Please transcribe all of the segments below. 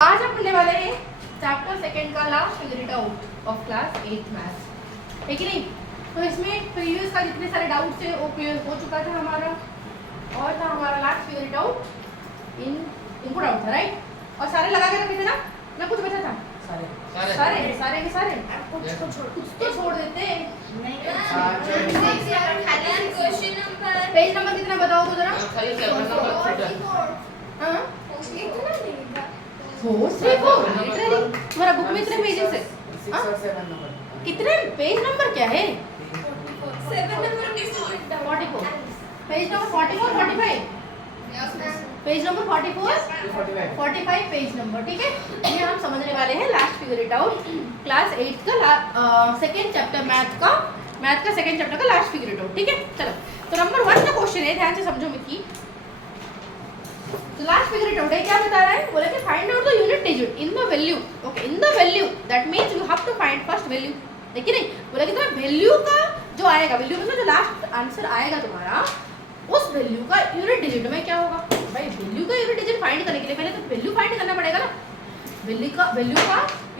आज हम पढ़ने वाले हैं चैप्टर सेकंड का last figure it out of class 8 maths, है कि नहीं। तो इसमें प्रीवियस का जितने सारे डाउट्स थे वो क्लियर हो चुका था हमारा, और था हमारा last figure it out input out था, राइट। और सारे लगा के रखे थे ना, मैं कुछ बचा था? सारे सारे सारे के सारे कुछ तो छोड़ देते। पेज नंबर कितना बताओ तो जरा। तुम्हारा बुक में इतने पेजेस है? कितने पेज नंबर क्या है? 44 page number 44 45 page number 44 45 page number, ठीक है। ये हम समझने वाले हैं last figure it out class 8 का सेकंड चैप्टर मैथ का सेकंड चैप्टर का लास्ट फिगर इट आउट, ठीक है। चलो, तो नंबर 1 का क्वेश्चन है, ध्यान से समझो मिकी। तो लास्ट फिगर इट आउट है, क्या बता रहा है? बोले कि find out the unit digit in the value. Okay, in the value that means you have to find first value, देखिए नहीं। बोला कि तुम्हारा वैल्यू का जो आएगा, वैल्यू में जो लास्ट आंसर आएगा तुम्हारा, उस वैल्यू का यूनिट डिजिट में क्या होगा? भाई वैल्यू का यूनिट डिजिट फाइंड करने के लिए पहले तो वैल्यू फाइंड करना पड़ेगा ना। वैल्यू का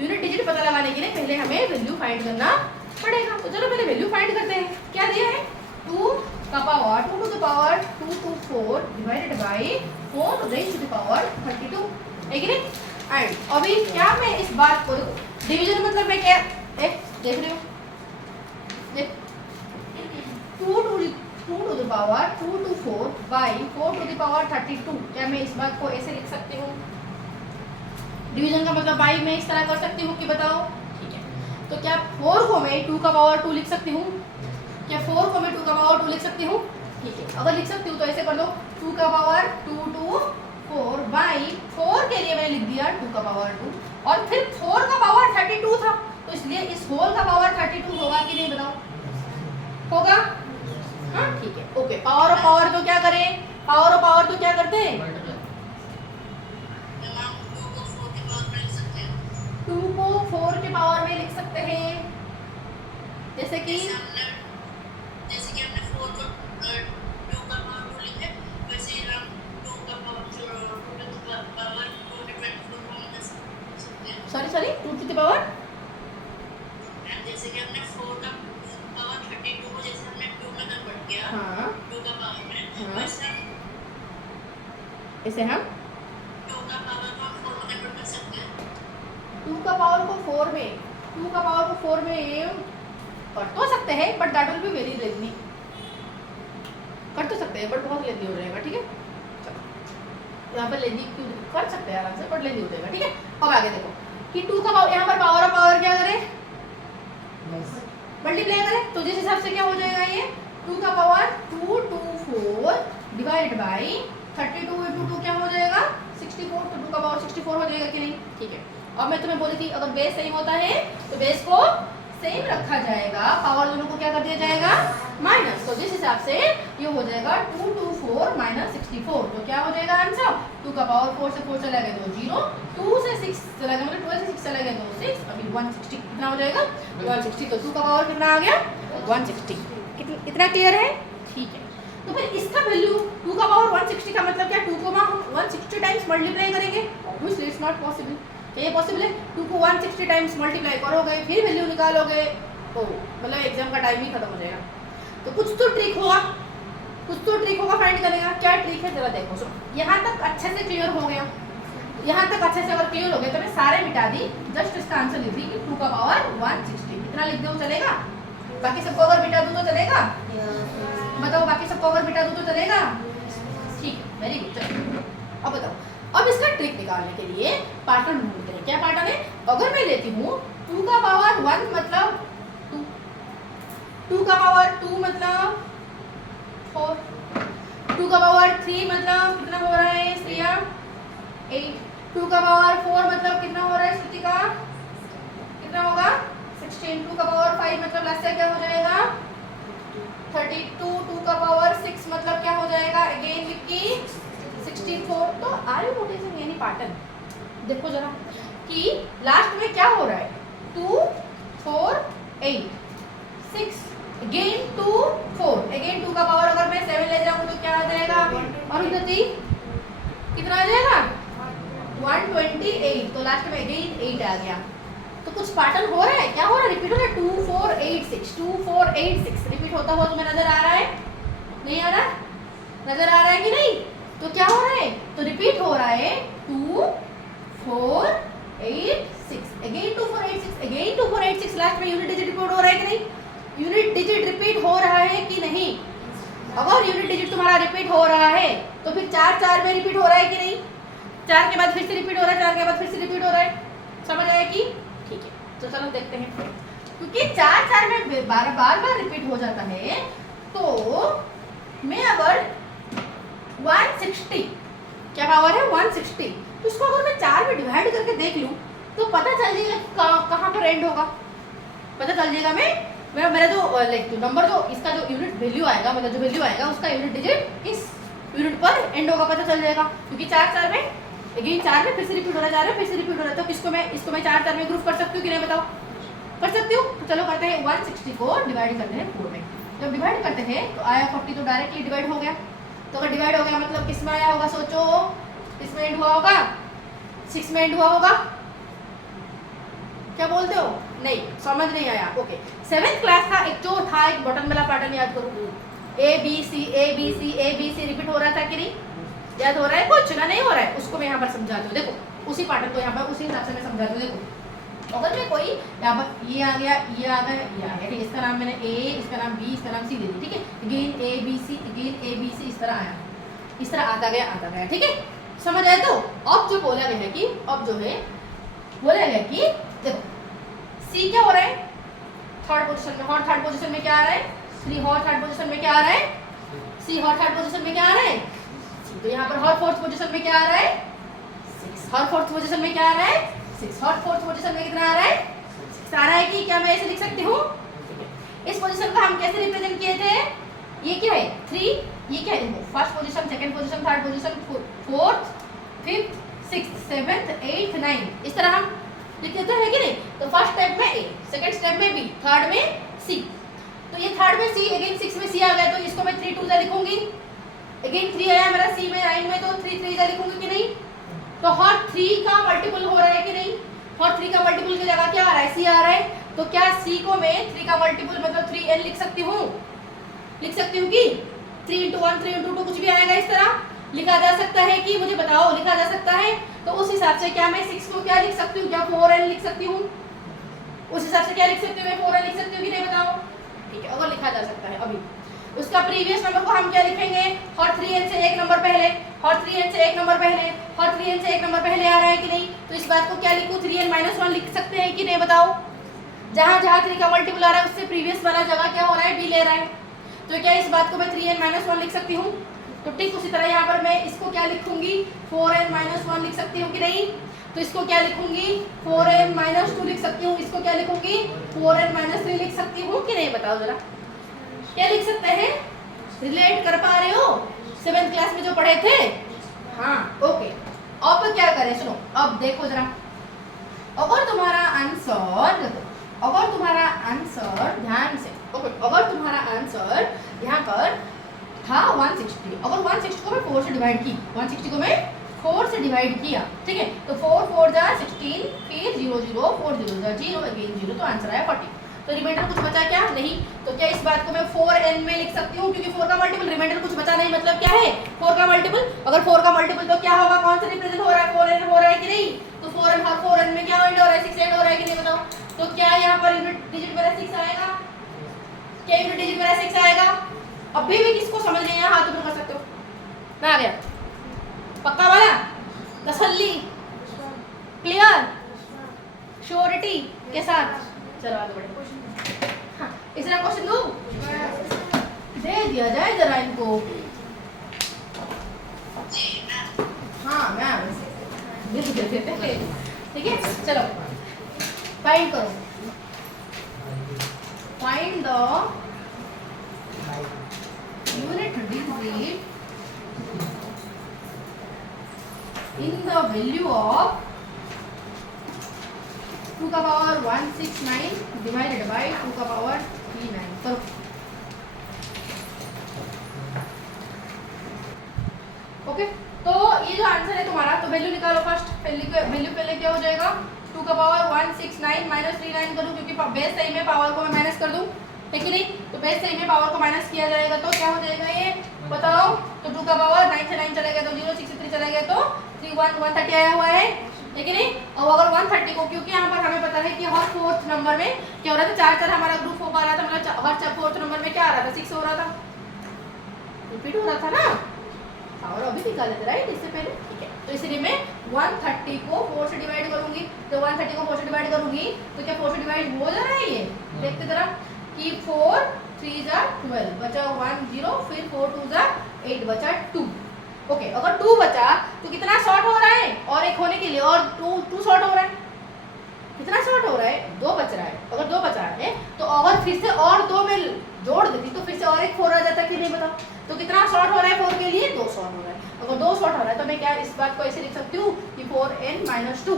यूनिट डिजिट पता लगाने के लिए पहले हमें वैल्यू फाइंड करना पड़ेगा। तो चलो पहले वैल्यू फाइंड करते हैं। क्या दिया है? 2 का power 2 to the power 2 to 4 divided by 4 raise to the power 32, है कि नहीं। एंड अभी क्या मैं इस बात को डिवीजन मतलब मैं क्या देख रही हूँ, 2 to the power 2 to 4 by 4 to the power 32। क्या मैं इस बात को ऐसे लिख सकती हूँ? डिवीजन का मतलब बाई मैं इस तरह कर सकती हूँ कि बताओ, ठीक है। तो क्या 4 को मैं 2 का पावर 2 लिख सकती हूँ? क्या 4 को मैं 2 का पावर 2 लिख सकती हूँ? ठीक है, अगर लिख सकती हूँ तो ऐसे कर दो, 2 का पावर 2 to 4 बाई 4 के लिए मैंने लिख दिया 2 का पावर 2, और फिर 4 का पावर 32 था, तो इसलिए इस होल का पावर 32 होगा कि नहीं बताओ? होगा, हाँ ठीक है। ओके, पावर और पावर तो क्या करें? पावर और पावर तो क्या करते हैं? 2 को 4 के पावर में लिख सकते हैं, जैसे कि हमने 4 को 2 का पावर 2 लिखे, वैसे ही हम 2 का power 2 sorry 2 to the power, जैसे कि हमने 4 का पावर 32 को जैसे हमने 2 में कन्वर्ट किया, हाँ 2 का पावर में, वैसे इसे हम 2 का पावर को 4 में कन्वर्ट कर सकते हैं। 2 का पावर को 4 में कर तो सकते हैं, but that will be very lengthy. कर तो सकते हैं बट बहुत लेंथी हो जाएगा, ठीक है। चलो यहाँ पर लेंथी क्यों कर सकते हैं आराम से, बट लेंथी हो जाएगा, ठीक है। अब आगे देखो कि 2 का पावर, यहाँ पर पावर और पावर क्या करें? मल्टीप्लाई करें, तो जिस हिसाब से क्या हो जाएगा ये 2 का power 2 to 4 divided by 32 into 2 क्या हो जाएगा? 64। तो 2 का पावर 64 हो जाएगा कि नहीं? ठीक है। और मैं तुम्हें बोली थी अगर बेस सेम होता है तो बेस को सेम रखा जाएगा, पावर दोनों को क्या कर दिया जाएगा? माइनस। तो जिस हिसाब से ये हो जाएगा 2 to 4 माइनस 64, तो क्या हो जाएगा आंसर? 2 का पावर 4 से 4 चला गया तो 0, 2 से 6 चला गया मतलब 12 से 6 चला गया तो 6, अभी 160 कितना हो जाएगा? 160। तो 2 का पावर कितना आ गया? 160। इतना क्लियर है? ठीक है। तो फिर इसका वैल्यू 2 का पावर 160 का मतलब क्या? 2 को हम 160 टाइम्स मल्टीप्लाई करेंगे, ऑब्वियसली इट्स नॉट पॉसिबल। ये पॉसिबल है? 2 को 160 टाइम्स मल्टीप्लाई करोगे फिर वैल्यू निकालोगे, तो मतलब एग्जाम का टाइम ही खत्म हो जाएगा। तो कुछ तो ट्रिक होगा फाइंड करने का। क्या ट्रिक है जरा देखो। यहाँ तक अच्छे से क्लियर हो गया? यहाँ तक अच्छे से अगर क्लियर हो गया तो मैं सारे मिटा दी, जस्ट इसका आंसर लिख दी कि 2 का पावर 160। कितना लिख दूँ चलेगा? बाकी सबको अगर मिटा दूँ तो चलेगा? बताओ, बाकी सबको अगर मिटा दूँ तो चलेगा? ठीक है, वेरी गुड। चलो अब बताओ, अब इसका ट्रिक निकालने के लिए पैटर्न ढूंढते हैं। क्या पैटर्न है? अगर मैं लेती हूँ 2 का पावर 1 मतलब 2 का पावर 2 मतलब 4, 2 का पावर 3 मतलब कितना हो रहा है श्रेया? 8, 2 का पावर 4 मतलब कितना हो रहा है श्रुतिका? कितना होगा? 16, 2 का पावर 5 मतलब लास्ट से क्या हो जाएगा? 32, 2 का पावर 6 मतलब क्या हो जाएगा? अगेन विक्की 64। तो are you noticing any pattern? देखो जरा कि लास्ट में क्या हो रहा है? 2 4 8 6 अगेन 2 4 अगेन 2 का पावर अगर मैं 7 ले जाऊंगा तो क्या आ जाएगा? और कितना आ जाएगा? 128, तो लास्ट में अगेन 8 आ गया। तो कुछ पैटर्न हो रहा है, क्या हो रहा है, रिपीट हो रहा है। 2486 2486 रिपीट होता हुआ तुम्हें नजर आ रहा है, नहीं आ रहा, नजर आ रहा है कि नहीं? तो क्या हो रहा है, तो रिपीट हो रहा है 2486 अगेन 2486 अगेन 2486, लास्ट में यूनिट डिजिट रिपीट हो रहा है कि नहीं? यूनिट डिजिट रिपीट हो रहा है कि नहीं? अगर यूनिट डिजिट तुम्हारा रिपीट हो रहा है तो फिर 4 4 में रिपीट हो रहा है कि नहीं? 4 के बाद फिर से रिपीट हो रहा है, 4 के बाद फिर से रिपीट हो रहा है, समझ आया कि? ठीक है, तो चलो देखते हैं। क्योंकि 4 4 में बार बार रिपीट हो जाता है, तो मैं अगर 160 क्या पावर है 160, तो इसको अगर मैं 4 में डिवाइड करके देख लूं तो पता चल जाएगा कहाँ पर एंड होगा, पता चल जाएगा। मेरा जो लाइक नंबर जो इसका जो यूनिट वैल्यू आएगा, मतलब जो वैल्यू आएगा उसका यूनिट डिजिट इस यूनिट पर एंड होगा, पता चल जाएगा। क्योंकि 4 4 में अगेन 4 में फिर से रिपीट हो रहा है, 4 में फिर से रिपीट हो रहा है, तो इसको मैं 4 4 में ग्रुप कर सकती हूँ कि नहीं, बताओ? कर सकती हूँ। तो चलो करते हैं, 160 को डिवाइड करते हैं 4 में। जब डिवाइड करते हैं तो आया 40, तो डायरेक्टली डिवाइड हो गया। तो अगर डिवाइड हो गया मतलब किस में आया होगा, सोचो, किस में एंड हुआ होगा? 6 में एंड हुआ होगा। क्या बोलते हो? नहीं, समझ नहीं आया। ओके, 7th क्लास का एक जो था, एक बटन वाला पैटर्न याद करो, A B C A B C A B C repeat हो रहा था कि नहीं? याद हो रहा है? कुछ ना नहीं हो रहा है, उसको मैं यहाँ पर समझाती हूँ। देखो उसी पैटर्न को यहाँ पर उसी हिसाब से मैं समझाती हूँ। देखो अगर मैं कोई यहाँ पर ये आ गया, ये आ गया, ये आ गया, इसका नाम मैंने ए, इसका नाम बी, इसका नाम सी दे दी, ठीक है? Again A B C, again A B C, इस तरह आया, इस तरह आता गया, ठीक है? समझ आया? तो अब जो बोला गया है कि अब जो है बोला गया कि देखो सी क्या हो रहा है थर्ड पोजीशन में, हॉट थर्ड पोजीशन में क्या आ रहा है? 3 हॉट थर्ड पोजीशन में क्या आ रहा है? सी हॉट थर्ड पोजीशन में क्या आ रहा है? तो यहाँ पर हॉट फोर्थ पोजीशन में क्या आ रहा है? 6 हॉट फोर्थ पोजीशन में क्या आ रहा है? 6 हॉट फोर्थ पोजीशन में कितना आ रहा है? 6 आ रहा है कि क्या मैं ऐसे लिख सकती हूँ? इस पोजीशन को हम कैसे रिप्रेजेंट किए थे? ये क्या है 3, ये क्या है first position, second position, third position, fourth, fifth, sixth, seventh, 8th, 9th, इस तरह हम लिखते थे, है कि नहीं? तो फर्स्ट स्टेप में ए, सेकंड स्टेप में बी, थर्ड में सी। तो ये थर्ड में सी, अगेन 6 में सी आ गया, तो इसको मैं 3 2 लिखूंगी। अगेन 3 आया मेरा सी में, 9 में, तो 3 3 लिखूंगी कि नहीं? तो हर 3 का मल्टीपल हो रहा है कि नहीं? हर 3 का मल्टीपल की जगह क्या आ रहा है? सी आ रहा है। तो क्या सी को मैं 3 का मल्टीपल मतलब 3n लिख सकती हूँ? लिख सकती हूँ कि 3 × 1 3 × 2 कुछ भी आएगा, इस तरह लिखा जा सकता है कि? मुझे बताओ, लिखा जा सकता है? तो उस हिसाब से क्या मैं 6 को क्या लिख सकती हूँ? क्या 4n लिख सकती हूँ? उस हिसाब से क्या लिख सकती हूँ? मैं 4n लिख सकती हूँ कि नहीं, बताओ? ठीक है, अगर लिखा जा सकता है। अभी उसका प्रीवियस नंबर को हम क्या लिखेंगे? हर 3n से 1 नंबर पहले, हर 3n से 1 नंबर पहले, हर 3n से 1 नंबर पहले आ रहा है कि नहीं? तो इस बात को क्या लिखूँ? 3n - 1 लिख सकते हैं कि नहीं, बताओ? जहाँ जहाँ 3 का मल्टीपल आ रहा है उससे प्रीवियस वाला जगह क्या हो रहा है? बी ले रहा है। तो क्या इस बात को मैं 3n - 1 लिख सकती हूँ? तो ठीक उसी तरह यहाँ पर मैं इसको क्या लिखूंगी? 4n - 1 लिख सकती हूँ कि नहीं? तो इसको क्या लिखूंगी? 4n - 2 लिख सकती हूँ। इसको क्या लिखूंगी? 4n - 3 लिख सकती हूँ कि नहीं, बताओ जरा? क्या लिख सकते हैं? रिलेट कर पा रहे हो 7th क्लास में जो पढ़े थे? हाँ, ओके। अब क्या करें, सुनो, अब देखो जरा, अगर तुम्हारा आंसर देखो, अगर तुम्हारा आंसर ध्यान से, ओके, अगर तुम्हारा आंसर यहाँ पर था 160, अगर 160 को मैं 4 से डिवाइड की, 160 को मैं 4 से डिवाइड किया, ठीक है? तो 4 4 जा 16, फिर 0 0 4 0 जा 0, अगेन 0, तो आंसर आया 40। तो रिमाइंडर कुछ बचा क्या? नहीं। तो क्या इस बात को मैं 4n में लिख सकती हूँ? क्योंकि 4 का मल्टीपल, रिमाइंडर कुछ बचा नहीं, मतलब क्या है? 4 का मल्टीपल। अगर 4 का मल्टीपल तो क्या होगा? कौन सा रिप्रेजेंट हो रहा है? 4n हो रहा है कि नहीं? तो 4n और 4n में क्या एंड हो रहा है? 6 एंड हो रहा है कि नहीं, बताओ? तो क्या यहाँ पर यूनिट डिजिट मेरा 6 आएगा? क्या यूनिट डिजिट मेरा 6 आएगा? अभी भी किसको समझ नहीं आया, हाथ ऊपर कर सकते हो। मैं आ गया, पक्का वाला, तसल्ली, क्लियर, श्योरिटी के साथ। चलो आगे बढ़े। हाँ, इस तरह क्वेश्चन दो दे दिया जाए जरा इनको। हाँ, मैं ठीक है, चलो फाइंड करो, find the unit digit in the value of 2 का पावर 169 divided by 2 का पावर 39 करो। ओके, तो ये जो आंसर है तुम्हारा, तो वैल्यू निकालो फर्स्ट। वैल्यू पहले क्या हो जाएगा, 2 का पावर 169 माइनस 39 करूँ, क्योंकि बेस सही में पावर को मैं माइनस कर दूँ, है कि नहीं। तो बेस सही में पावर को माइनस किया जाएगा तो क्या हो जाएगा ये बताओ। तो 2 का पावर 9 से 9 चला गया तो 0, 63 चला गया तो 130 आया हुआ है कि नहीं। और अगर 130 को, क्योंकि यहाँ पर हमें पता है कि हर फोर्थ नंबर में क्या हो रहा था, 4 हमारा ग्रुप हो पा रहा था, मतलब हर फोर्थ नंबर में क्या आ रहा था, 6 हो रहा था, रिपीट हो रहा था ना। और अभी निकाले थे राइट, इससे पहले, ठीक है। तो इसलिए मैं 130 को 4 से डिवाइड करूंगी, तो 130 को 4 से डिवाइड करूंगी तो क्या 4 से डिवाइड हो जा रहा है ये, देखते जरा कि 4 3 जा 12 बचा 1 0, फिर 4 2 जा 8 बचा 2। ओके, अगर 2 बचा तो कितना शॉर्ट हो रहा है, और एक होने के लिए, और 2 शॉर्ट हो रहा है, कितना शॉर्ट हो रहा है, 2 बच रहा है। अगर 2 बचा है तो अगर फिर से और 2 में जोड़ देती तो फिर से और एक 4 आ जाता कि नहीं बताओ। तो कितना शॉर्ट हो रहा है 4 के लिए, 2 शॉर्ट हो रहा है। अगर 2 शॉर्ट हो रहा है तो मैं क्या इस बात को ऐसे लिख सकती हूँ कि 4n-2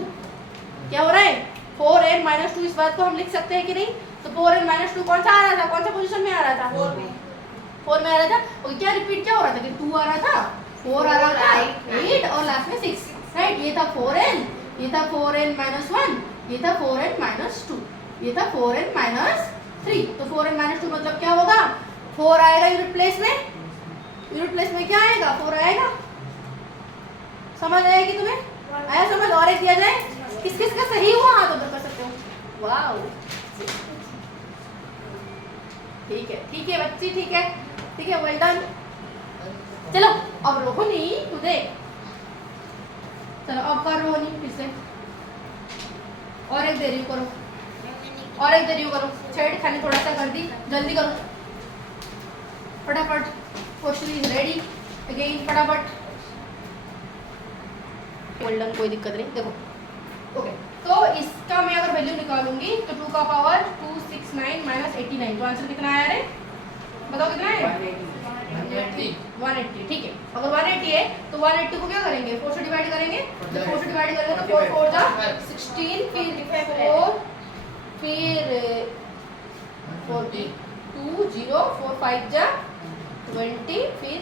क्या हो रहा है, 4n-2 इस बात को हम लिख सकते हैं कि नहीं। तो 4n-2 कौन सा आ रहा था, कौन सा पोजीशन में आ रहा था, 4 में आ रहा था। और क्या रिपीट क्या हो रहा था कि 2 आ रहा था, 4 आ रहा था, 8 और लास्ट में 6, राइट। ये था 4n, ये था 4n-1, ये था 4n-2, ये था 4n-3। तो 4n-2 मतलब क्या होगा, 4 आएगा यूनिट प्लेस में, यूनिट प्लेस में क्या आएगा, 4 आएगा। समझ आएगी तुम्हें, आया समझ। और एक दिया जाए, किस किस का सही हुआ हाथ ऊपर कर सकते हो, वाओ, ठीक है बच्ची, ठीक है, वेल डन। चलो अब रोहनी तू देख, चलो अब कर रोहनी फिर से, और एक दे रही हूँ करो, और एक दे रही हूँ करो, छेड़ खाने थोड़ा सा कर दी, जल्दी करो फटाफट। क्वेश्चन इज रेडी अगेन, फटाफट, वेल कोई दिक्कत नहीं। देखो ओके, तो इसका मैं अगर वैल्यू निकालूंगी तो 2 का पावर 269 माइनस 89, तो आंसर कितना आया रे, बताओ कितना है, 180, ठीक है। अगर 180 है तो 180 को क्या करेंगे, 4 से डिवाइड करेंगे, जब 4 से डिवाइड करेंगे तो 4 4 जा 16, फिर 4, फिर 42 0, 4 5 जा 20, फिर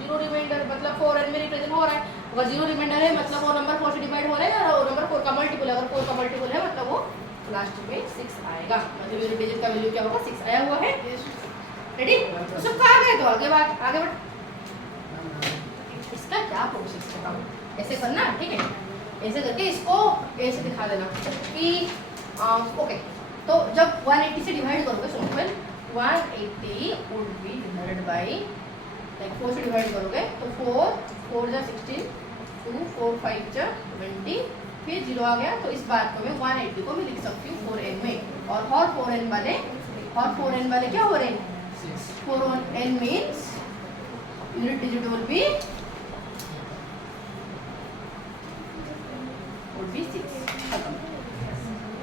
0 रिमाइंडर, मतलब 4n में रिप्रेजेंट हो रहा है। अगर 0 रिमाइंडर है मतलब वो नंबर 4 से डिवाइड हो रहा है, और वो नंबर 4 का मल्टीपल है, अगर 4 का मल्टीपल है मतलब वो लास्ट में 6 आएगा, मतलब यूनिट डिजिट का वैल्यू क्या होगा, 6 आया हुआ है। रेडी, तो सब कहा गए, तो आगे बढ़। इसका क्या प्रोसेस बताओ, ऐसे करना, ठीक है, ऐसे करके इसको ऐसे दिखा देना कि ओके। तो जब 180 से डिवाइड करोगे, simple 180 would be divided by, like 4 से डिवाइड करोगे तो 4 4 जा 16, 2 4 5 जा 20, फिर 0 आ गया। तो इस बात को मैं 180 को मैं लिख सकती हूँ 4n में, और हर 4n वाले क्या हो रहे हैं, 4n means unit digit will be 6।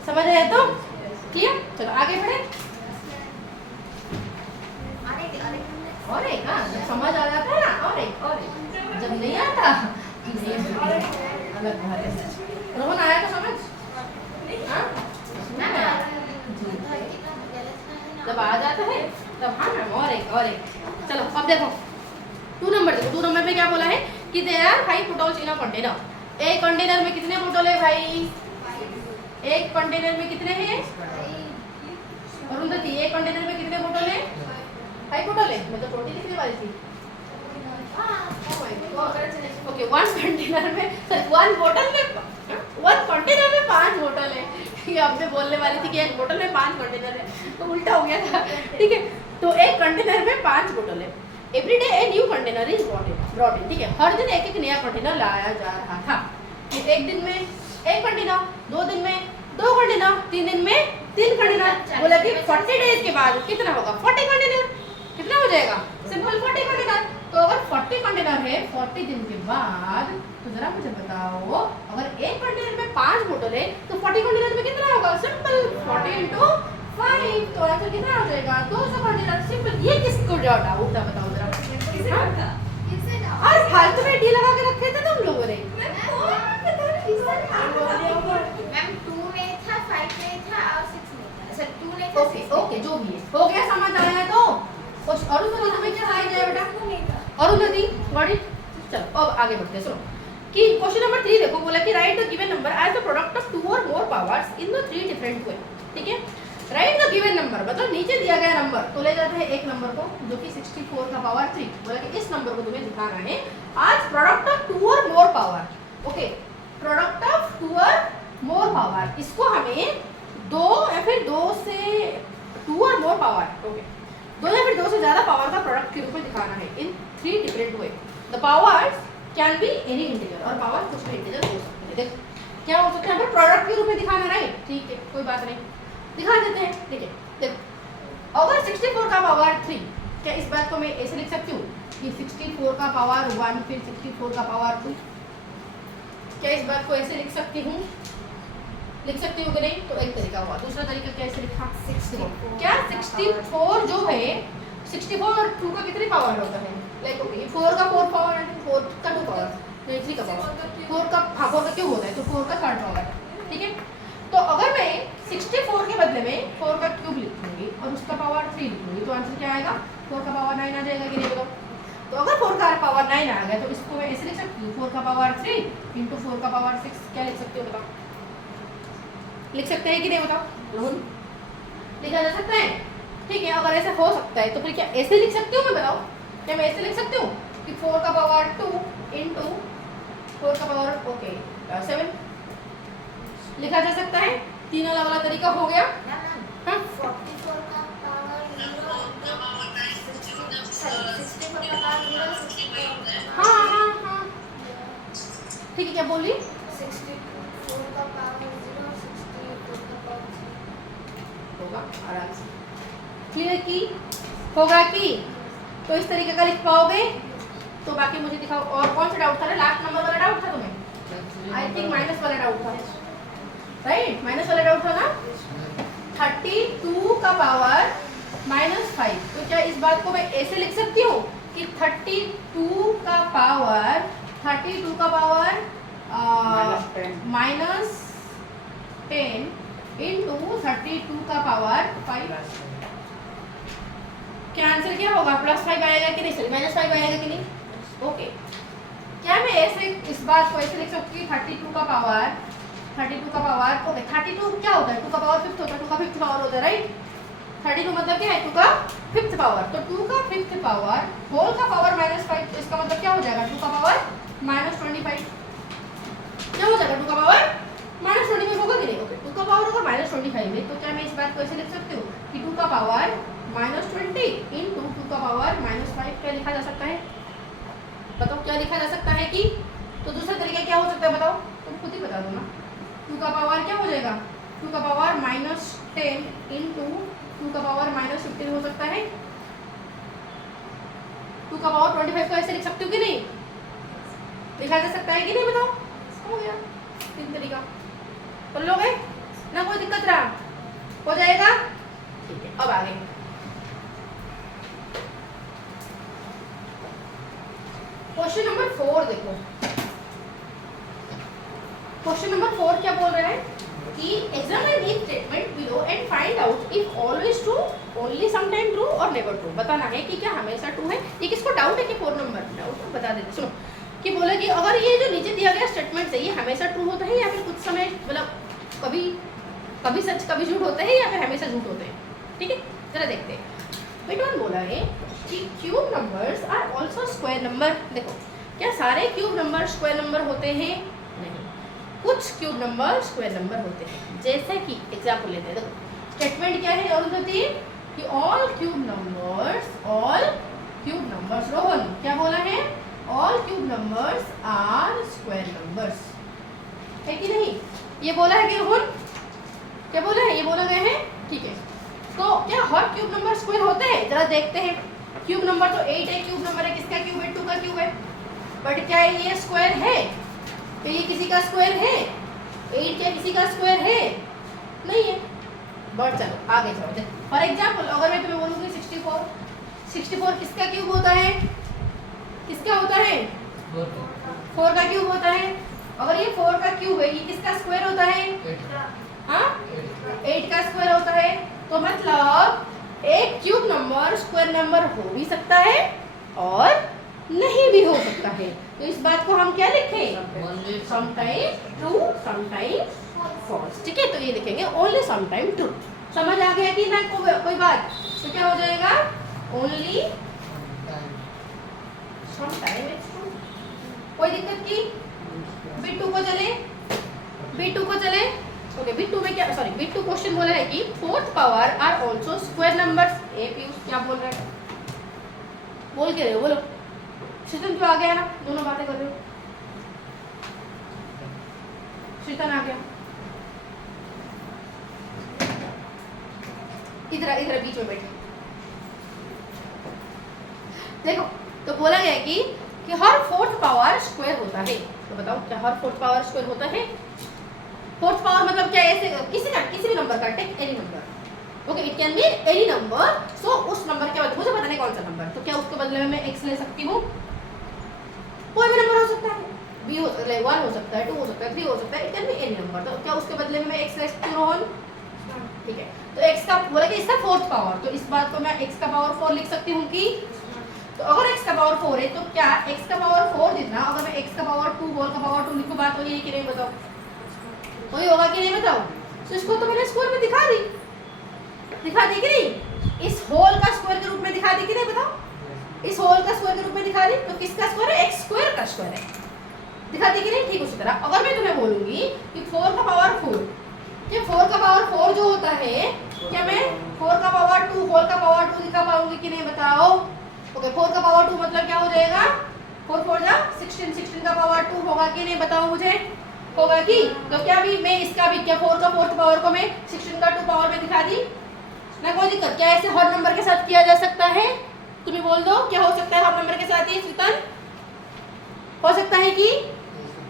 समझ रहे तो क्लियर। चलो आगे बढ़े, और एक जब समझ आ जाता है ना, और एक जब नहीं आता अलग बात है। रोहन आया तो समझ, जब आ जाता है तब, हाँ मैम, और एक। चलो अब देखो 2 नंबर देखो, 2 नंबर में क्या बोला है कि देयर आर 5 बोतल्स इन अ कंटेनर। एक कंटेनर में कितने बोतल है भाई, एक कंटेनर में कितने हैं अरुंधति, एक कंटेनर में कितने बोतल है, 5 बोतल है, मैं तो छोटी लिखने वाली थी। ओके, 1 कंटेनर में, सॉरी 1 बोतल में, 1 कंटेनर में 5 बोतल है। ये अब मैं बोलने वाली थी कि एक बोतल में 5 कंटेनर है, तो उल्टा हो गया था, ठीक है। तो एक कंटेनर में 5 बोतल है। Every day a new container is brought in, ठीक है, हर दिन एक नया कंटेनर लाया जा रहा था। एक दिन में 1 कंटेनर, 2 दिन में 2 कंटेनर, 3 दिन में 3 कंटेनर। बोला कि 40 डेज के बाद कितना होगा, 40 कंटेनर। कितना हो जाएगा, सिंपल 40 कंटेनर। तो अगर 40 कंटेनर है 40 दिन के बाद, तो जरा मुझे बताओ, अगर एक कंटेनर में 5 बोतल है तो 40 कंटेनर में कितना होगा, सिंपल 40 × 5, तो आंसर कितना हो जाएगा, 200 कंटेनर। सिंपल, ये किसको डाउट था बताओ जरा, और फालतू में डी लगा के रखे थे तुम लोगों ने। मैम 2 में था, 5 में था और 6 में था, सर 2 में था। ओके, जो भी है हो गया, समझ आया। तो कुछ अरुंधति तुम्हें क्या समझ आया बेटा, अरुंधति व्हाट इज चलो अब आगे बढ़ते हैं। सुनो कि क्वेश्चन नंबर 3 देखो, बोला कि write the given number as the product of 2 और more powers in the 3 different way. ठीक है, राइट द गिवन नंबर मतलब नीचे दिया गया नंबर, तो ले जाते हैं एक नंबर को जो कि 64 का पावर 3। बोला कि इस नंबर को तुम्हें दिखाना है आज प्रोडक्ट ऑफ 2 और more power. Okay, product of 2 और मोर पावर, इसको हमें 2 या फिर 2 से 2 और मोर पावर, ओके 2 या फिर 2 से ज्यादा पावर का प्रोडक्ट के रूप में दिखाना है इन 3 different way. The powers can be any integer, और पावर कुछ भी इंटीजर हो सकते हैं। देख क्या हो सकता है, पर प्रोडक्ट के रूप में दिखाना, राइट? ठीक है, कोई बात नहीं, दिखा देते हैं। ठीक है, देखो अगर 64 का पावर 3, क्या इस बात को मैं ऐसे लिख सकती हूँ कि 64 का पावर 1 फिर 64 का पावर 2? क्या इस बात को ऐसे लिख सकती हूँ? लिख सकती हूँ कि नहीं? तो एक तरीका हुआ, दूसरा तरीका कैसे लिखा? 64 क्या 64 जो है 64 और 2 का कितनी पावर होता है? लाइक ओके 4 का 4 पावर है, 4 का 2 पावर, नहीं 3 का पावर, 4 का हाँ 4 का क्यों होता है, तो 4 का 3rd पावर है। ठीक है, तो अगर मैं 64 के बदले में 4 का क्यूब लिखूंगी और उसका पावर 3 लिखूंगी तो आंसर क्या आएगा? 4 का पावर 9 आ जाएगा कि नहीं बताओ? तो अगर 4 का पावर 9 आ गया तो इसको मैं ऐसे लिख सकती हूँ 4 का पावर 3 इंटू 4 का पावर 6। क्या लिख सकती हो बताओ? लिख सकते हैं कि नहीं बताओ? रोहन, लिखा जा सकता है? ठीक है, अगर ऐसे हो सकता है तो फिर क्या ऐसे लिख सकती हूँ मैं? बताओ, क्या मैं ऐसे लिख सकती हूँ कि 4 का पावर 2 इंटू 4 का पावर ओके 7 लिखा जा सकता है? तीन अलग अलग तरीका हो गया। हाँ 44 का पावर 0 64 का पावर 0 हाँ हाँ हाँ ठीक है, क्या बोली? 64 का पावर 0 64 का पावर 3 होगा आराम से, क्लियर की होगा कि? तो इस तरीके का लिख पाओगे? तो बाकी मुझे दिखाओ और कौन सा डाउट था? लास्ट नंबर वाला डाउट था तुम्हें? आई थिंक माइनस वाला डाउट था, राइट? माइनस वाला डाउट था ना? 32 का पावर -5, तो क्या इस बात को मैं ऐसे लिख सकती हूँ कि 32 का पावर -10 इंटू 32 का पावर 5? क्या आंसर क्या होगा? +5 आएगा कि नहीं? सॉरी -5 आएगा कि नहीं? ओके, क्या मैं ऐसे इस बात को ऐसे लिख सकती हूँ 32 का पावर ओके 32 क्या होता है? 2 का पावर 5th होता है, 2 का 5th पावर होता है, राइट? 32 मतलब क्या है? 2 का 5th पावर, तो 2 का 5th पावर होल का पावर -5, तो इसका मतलब क्या हो जाएगा? 2 का पावर -25। क्या हो जाएगा? 2 का पावर -25 होगा कि नहीं? ओके, 2 का पावर होगा -25 में, तो क्या मैं इस बात को ऐसे लिख सकती हूँ कि 2 का पावर -20 इंटू 2 का पावर -5? क्या लिखा जा सकता है? बताओ क्या लिखा जा सकता है कि? तो दूसरा तरीका क्या हो सकता है बताओ? तुम खुद ही बता दो ना। 2 का पावर क्या हो जाएगा? 2 का पावर -10 इंटू 2 का पावर -15 हो सकता है। 2 का पावर 25 को ऐसे लिख सकती हूँ कि नहीं? लिखा जा सकता है कि नहीं? बताओ। हो गया 3 तरीका, कर लोगे ना? कोई दिक्कत रहा? हो जाएगा? ठीक है, अब आगे क्वेश्चन नंबर 4 देखो। क्वेश्चन नंबर 4 क्या बोल रहा है कि examine each statement below and find out if always true, only sometime true और नेवर ट्रू। बताना है कि क्या हमेशा ट्रू है। ये किसको डाउट है कि 4 नंबर डाउट है? बता देते। सुनो कि बोले कि अगर ये जो नीचे दिया गया स्टेटमेंट है ये हमेशा ट्रू होता है या फिर कुछ समय मतलब कभी सच कभी झूठ होता है या फिर हमेशा झूठ होते हैं? ठीक है, जरा देखते हैं। विटवन बोला है कि cube numbers are also square number. देखो क्या सारे क्यूब नंबर स्क्वायर नंबर होते हैं? नहीं, कुछ क्यूब नंबर स्क्वायर नंबर होते हैं। जैसे कि एग्जाम्पल लेते हैं, देखो स्टेटमेंट क्या है अरुंधति कि ऑल क्यूब नंबर्स रोहन क्या बोला है? All cube numbers are square numbers, है कि नहीं? ये बोला है कि रोहन क्या बोला है? ये बोला गया है, ठीक है। तो क्या हर क्यूब नंबर स्क्वायर होते हैं? जरा देखते हैं। क्यूब नंबर तो 8 है, क्यूब नंबर है, किसका क्यूब है? 2 का क्यूब है, बट क्या ये स्क्वायर है? तो ये किसी का स्क्वायर है? 8 क्या किसी का स्क्वायर है? नहीं है। बट चलो आगे चलो देखो। फॉर एग्जांपल अगर मैं तुम्हें बोलूँगी 64 किसका क्यूब होता है? किसका होता है? 4 का क्यूब होता है। अगर ये 4 का क्यूब है, ये किसका स्क्वायर होता है? 8 का स्क्वायर होता है। तो मतलब एक क्यूब नंबर स्क्वायर नंबर हो भी सकता है और नहीं भी हो सकता है। तो इस बात को हम क्या लिखें? Sometime true sometime false. ठीक है, तो ये लिखेंगे ओनली समटाइम ट्रू। समझ आ गया कि ना कोई बात? तो क्या हो जाएगा? Only sometime it's true. कोई दिक्कत की? बिट 2 को चले, बिट 2 को चले। ओके, बिट 2 में क्या, सॉरी बिट 2 क्वेश्चन बोला है कि fourth power are also square numbers. ए पीयूष क्या बोल रहा है? बोल के रहे हो, बोलो। शीतल क्यों आ गया ना? दोनों बातें कर रहे हो। शीतल आ गया, इधर इधर बीच में बैठे। देखो, तो बोला गया कि हर फोर्थ पावर स्क्वायर होता है। तो बताओ क्या हर फोर्थ पावर स्क्वायर होता है? फोर्थ पावर मतलब क्या? ऐसे किसी भी नंबर का, take any number. Okay, it can be any number. So उस नंबर के बाद मुझे पता नहीं कौन सा नंबर, तो क्या उसके बदले में मैं x ले सकती हूँ? कोई भी नंबर हो सकता है, b हो सकता है, 1 हो सकता है, 2 हो सकता है, 3 हो सकता है। It can be any number. तो क्या उसके बदले में मैं x ले सकती हूँ रोहन? ठीक है, तो x का बोला कि इसका फोर्थ पावर, तो इस बात को मैं x का पावर 4 लिख सकती हूँ कि? तो अगर x का पावर 4 है तो क्या x का पावर 4 जितना अगर मैं x का पावर 2 होल का पावर 2 लिखूं, बात वही है कि नहीं? बताओ, वही होगा कि नहीं? बताओ। तो इसको तो मैंने स्क्वायर में दिखा दी कि नहीं? इस होल का स्क्वायर के रूप में दिखा दी कि नहीं? बताओ, इस होल का स्क्वायर के रूप में दिखा दी। तो किसका स्क्वायर है? x स्क्वायर का स्क्वायर है। दिखा दी कि नहीं? ठीक उसी तरह अगर मैं तुम्हें बोलूंगी कि 4 का पावर 4, क्या 4 का पावर 4 जो होता है, क्या मैं 4 का पावर 2 होल का पावर 2 दिखा पाऊंगी कि नहीं? बताओ। ओके, 4 का पावर 2 मतलब क्या हो जाएगा? 4 4 जा 16, 16 का पावर 2 होगा कि नहीं? बताओ मुझे, होगा कि? तो क्या भी मैं इसका भी क्या 4 का फोर्थ पावर को मैं 16 का 2 पावर में दिखा दी ना? कोई दिक्कत? क्या ऐसे हर नंबर के साथ किया जा सकता है? तुम ही बोल दो, क्या हो सकता है हर नंबर के साथ? ये शीतल हो सकता है कि?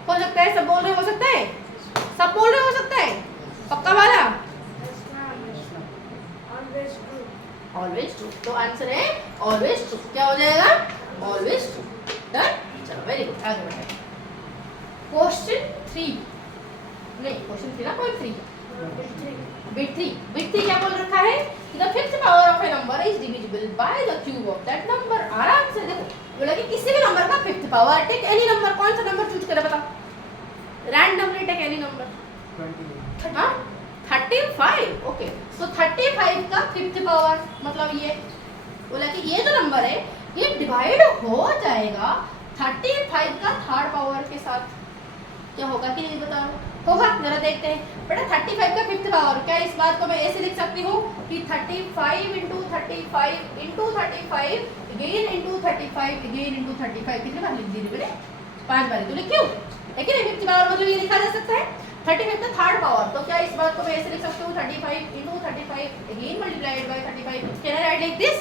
हो सकता है, सब बोल रहे हो सकता है, सब बोल रहे हो सकता है, पक्का वाला? Always true. तो आंसर है ऑलवेज ट्रू। क्या हो जाएगा? Always true. डन। चलो वेरी गुड, आगे बढ़ते हैं। क्वेश्चन 3 नहीं, क्वेश्चन 3 ना, पॉइंट 3 बिट 3 क्या बोल रखा है कि the fifth power of a number is divisible by the cube of that number. आराम से देखो, बोला कि किसी भी नंबर का fifth power, take any number. कौन सा नंबर चूज करे बताओ? Randomly take any number. हां, 35। ओके, तो 35 का फिफ्थ पावर मतलब ये बोला कि ये जो नंबर है ये डिवाइड हो जाएगा 35 का थर्ड पावर के साथ। क्या होगा कि नहीं? बताओ, होगा? जरा देखते हैं बेटा। 35 का फिफ्थ पावर, क्या इस बात को मैं ऐसे लिख सकती हूँ कि 35 into 35 into 35 again into 35 again into 35? कितने बार लिख दी बेटे? 5 बार तो लिखी हूँ, लेकिन फिफ्थ पावर मतलब ये लिखा जा सकता है 35 का थर्ड पावर। तो क्या इस बात को मैं ऐसे लिख सकती हूँ 35 into 35 again multiplied by 35? Can I right like this?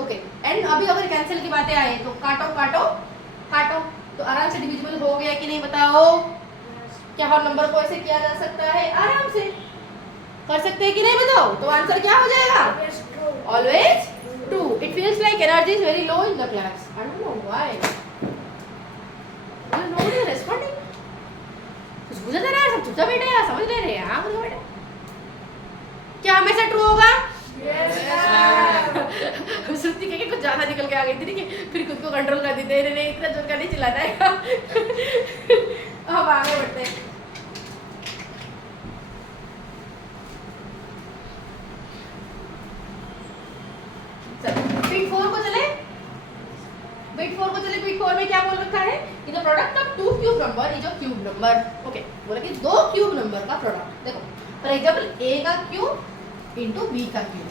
Okay, and अभी अगर कैंसिल की बातें आए तो काटो काटो काटो, तो आराम से डिविजिबल हो गया कि नहीं? बताओ, क्या हर नंबर को ऐसे किया जा सकता है? आराम से कर सकते हैं कि नहीं? बताओ। तो आंसर क्या हो जाएगा? Always true. It feels like energy is very low in the class. I don't know why, nobody is responding. कुछ बुझा जा रहा है? सब चुपचाप बैठे हैं, समझ ले रहे हैं? हाँ, बुझा बैठे। क्या हमेशा ट्रू होगा? सुनती के कुछ ज्यादा निकल के आ गई थी, ठीक है, फिर खुद को कंट्रोल कर देते हैं। नहीं, इतना जोर का नहीं चिल्लाना है। अब आगे बढ़ते हैं। बिट 4 को चले, बिट 4 को चले। बिट 4 में क्या बोल रखा है कि the product of 2 cube number is a cube number. Okay, बोला कि 2 क्यूब नंबर का प्रोडक्ट। देखो, फॉर एग्जांपल a का क्यूब इंटू b का क्यूब,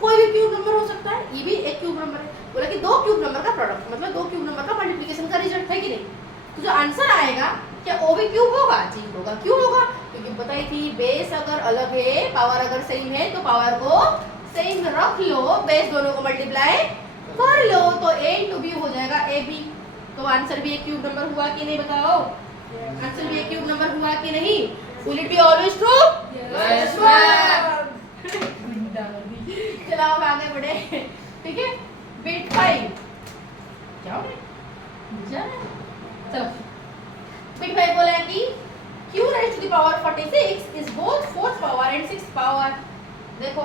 कोई भी क्यूब नंबर हो सकता है, ये भी एक क्यूब नंबर है। बोला कि 2 क्यूब नंबर का प्रोडक्ट मतलब 2 क्यूब नंबर का मल्टीप्लिकेशन का रिजल्ट है कि नहीं? तो जो आंसर आएगा क्या ओ भी क्यूब होगा? जी होगा। क्यों होगा? क्योंकि बताई थी बेस अगर अलग है, पावर अगर सेम है, तो पावर को सेम रख लो, बेस दोनों को मल्टीप्लाई कर लो, तो a इंटू बी हो जाएगा ab। तो आंसर भी एक क्यूब नंबर हुआ कि नहीं? बताओ, आंसर भी एक क्यूब नंबर हुआ कि नहीं? Will it be always true? Yes ma'am. चलो अब आगे बढ़े, ठीक है। बिट 5 क्या हो गया? चलो, बिट 5 बोला है कि q raised to the power 46 is both fourth power and sixth power। देखो,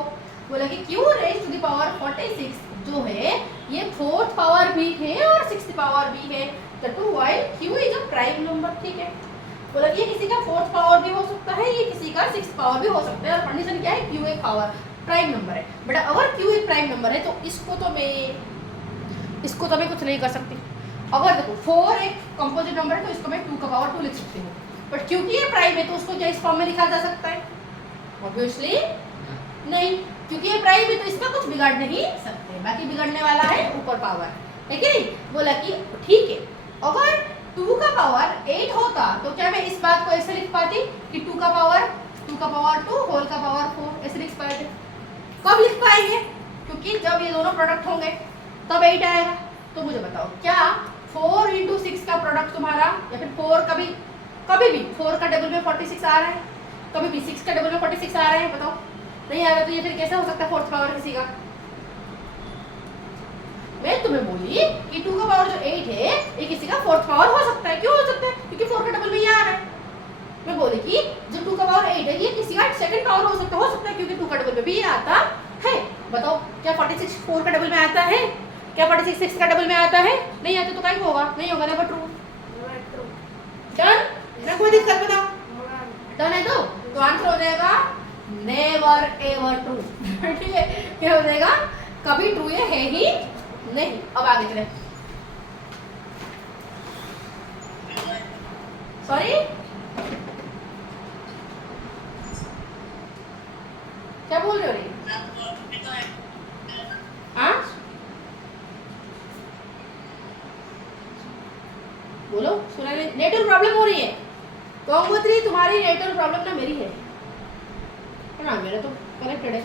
बोला कि q raised to the power 46 जो है ये 4th पावर भी है और 6th पावर भी है, that too while q is a prime number. ठीक है, बोला कि ये किसी का 4th पावर भी हो सकता है, ये किसी का 6th पावर भी हो सकता है, और कंडीशन क्या है, q एक पावर प्राइम नंबर है। बट अगर q एक प्राइम नंबर है तो इसको तो मैं कुछ नहीं कर सकती। अगर देखो 4 एक कंपोजिट नंबर है तो इसको मैं 2 का पावर 2 लिख सकती हूँ, बट क्योंकि ये प्राइम है तो उसको क्या इस फॉर्म में लिखा जा सकता है? ऑब्वियसली नहीं, क्योंकि ये प्राइम है तो इसका कुछ बिगाड़ नहीं सकते, बाकी बिगड़ने वाला है ऊपर पावर, है कि नहीं? बोला कि ठीक है, अगर 2 का पावर 8 होता तो क्या मैं इस बात को ऐसे लिख पाती कि 2 का पावर 2 होल का पावर 4 ऐसे लिख पाते? कब लिख पाएंगे? क्योंकि जब ये दोनों प्रोडक्ट होंगे तब 8 आएगा। तो मुझे बताओ, क्या 4 × 6 का प्रोडक्ट तुम्हारा, या फिर 4 कभी भी 4 का डबल में 46 आ रहा है, कभी भी 6 का डबल में 46 आ रहा है? बताओ, नहीं आएगा तो ये फिर कैसे हो सकता है 4th पावर किसी का? मैं तुम्हें बोली कि 2 का पावर जो 8 है ये किसी का 4th पावर हो सकता है। क्यों हो सकता है? क्योंकि 4 का डबल में ये आ रहा है। मैं बोली कि जो 2 का पावर 8 है ये किसी का 2nd पावर हो सकता है क्योंकि 2 का डबल में भी ये आता है। बताओ, क्या 46 4 का डबल में आता है? क्या 46 6 का डबल में आता है? नहीं आता तो क्या होगा? नहीं होगा, नेवर ट्रू। डन ना, कोई दिक्कत? बताओ, डन है तो आंसर हो जाएगा नेवर एवर ट्रू। ठीक है, क्या हो जाएगा? कभी ट्रू ये है ही नहीं। अब आगे चले, सॉरी क्या बोल रहे हो रे? हाँ बोलो, सुना नहीं? नेटवर्क प्रॉब्लम हो रही है? गंगोत्री, तुम्हारी नेटवर्क प्रॉब्लम ना मेरी है ना? मेरा तो कनेक्टेड है।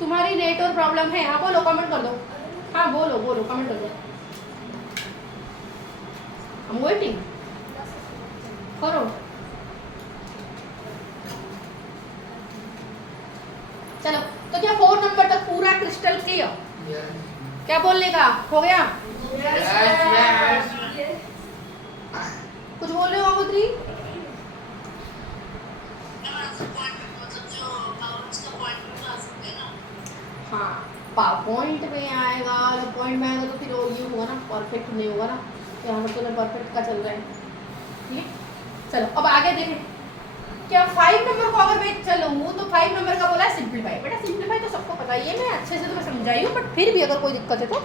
तुम्हारी नेटवर्क प्रॉब्लम है? हाँ बोलो, कमेंट कर दो। हाँ बोलो कमेंट कर दो। I'm waiting. करो। चलो, तो क्या 4 नंबर तक पूरा क्रिस्टल क्लियर? क्या बोलने का हो गया? कुछ बोल रहे हो गंगोत्री? हाँ, पॉइंट में आएगा, जब पॉइंट में आएगा तो फिर ये होगा ना, परफेक्ट नहीं होगा ना। यहाँ पर तो परफेक्ट का चल रहा है। ठीक है, चलो अब आगे देखें। क्या 5 नंबर को अगर मैं चलूँ तो 5 नंबर का बोला है सिंप्लीफाई। बेटा सिंप्लीफाई तो सबको पता ही है, मैं अच्छे से तो मैं समझाई हूँ, बट फिर भी अगर कोई दिक्कत है तो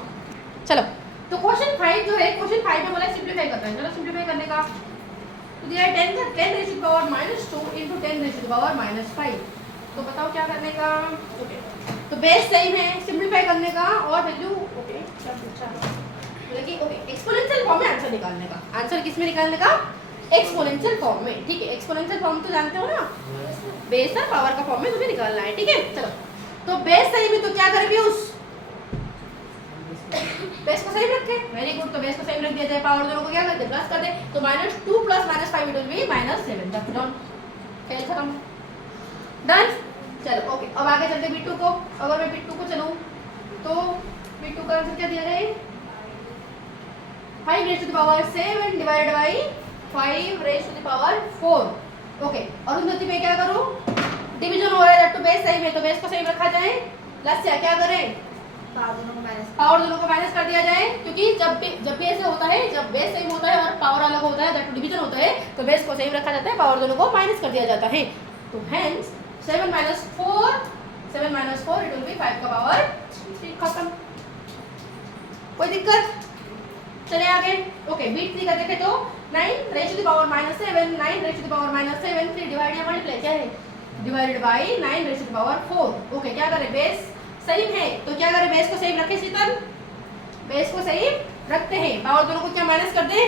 चलो। तो क्वेश्चन 5 जो है, क्वेश्चन 5 में बोला है सिंप्लीफाई करना है। चलो सिंप्लीफाई करने का तो दिया है 10⁻⁻² × 10⁻⁻5। तो बताओ क्या करने का? ओके, तो बेस सही है सिंप्लीफाई करने का और वैल्यू ओके क्या पूछा है कि ओके एक्सपोनेंशियल फॉर्म में आंसर निकालने का। आंसर किस में निकालने का? एक्सपोनेंशियल फॉर्म में। ठीक है, एक्सपोनेंशियल फॉर्म तो जानते हो ना, बेस और पावर का फॉर्म में तुम्हें निकालना है। ठीक है, चलो तो बेस सही में तो क्या करेंगे? उस बेस को सही रखे। वेरी गुड, तो बेस को सही रख दिया जाए, पावर दोनों को क्या कर दे? प्लस कर दे। तो -2 + -5 it will be -7। That's done, खेल खत्म, डन। चलो ओके, अब आगे चलते बिट्टू को। अगर मैं बिट्टू को चलूं तो बिट्टू का आंसर क्या दिया जाए? 5 × 7 डिवाइडेड बाई 5 × 4। ओके, और उन्नति पे क्या करूं? डिवीजन हो रहा है, तो बेस सही में तो बेस को सही रखा जाए, प्लस या क्या करें? पावर दोनों को माइनस कर दिया जाए, क्योंकि जब भी ऐसे होता है, जब बेस सेम होता है और पावर अलग होता है, दैट डिवीजन होता है, तो बेस को सेम रखा जाता है, पावर दोनों को माइनस कर दिया जाता है। तो हेंस 7 - 4 इट विल बी 5 का पावर 3। खत्म, कोई दिक्कत? चले आगे। ओके, बीट 3 का देखे तो 9⁻⁻7 9⁻⁻7 फिर डिवाइड या मल्टीप्लाई क्या है? Divided by 9⁻⁴। ओके, क्या करें? बेस सेम है तो क्या करें? बेस को सेम रखें शीतल, बेस को सेम रखते हैं, पावर दोनों को क्या माइनस कर दें?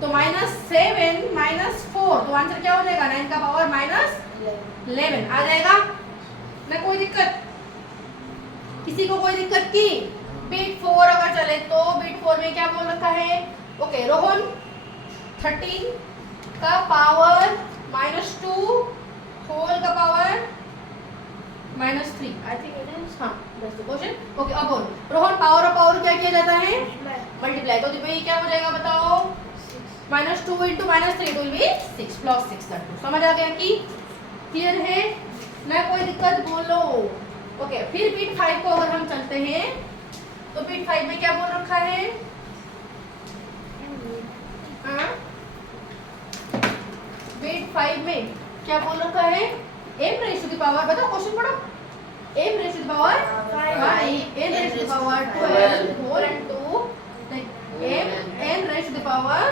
तो -7 - 4, तो आंसर क्या हो जाएगा? 9 का पावर -11 आ जाएगा ना? कोई दिक्कत? किसी को कोई दिक्कत की? बीट 4 अगर चले तो बीट 4 में क्या बोल रखा है? ओके, रोहन 13 का पावर -2 होल का power -3। I think it is, हाँ दैट्स द क्वेश्चन। ओके, अब बोलो रोहन, पावर और पावर क्या किया जाता है? मल्टीप्लाई। तो भाई क्या हो जाएगा बताओ? -2 × -3 इट विल बी 6 + 6 दैट 2। समझ आ गया कि क्लियर है ना? कोई दिक्कत? बोलो ओके, फिर बिट 5 को अगर हम चलते हैं तो बिट 5 में क्या बोल रखा है? हाँ? बिट 5 में क्या बोल रखा है? m raise to the power, बताओ क्वेश्चन पढ़ो। m raise to the power 5, n raise to the power 12 whole into n raise to the power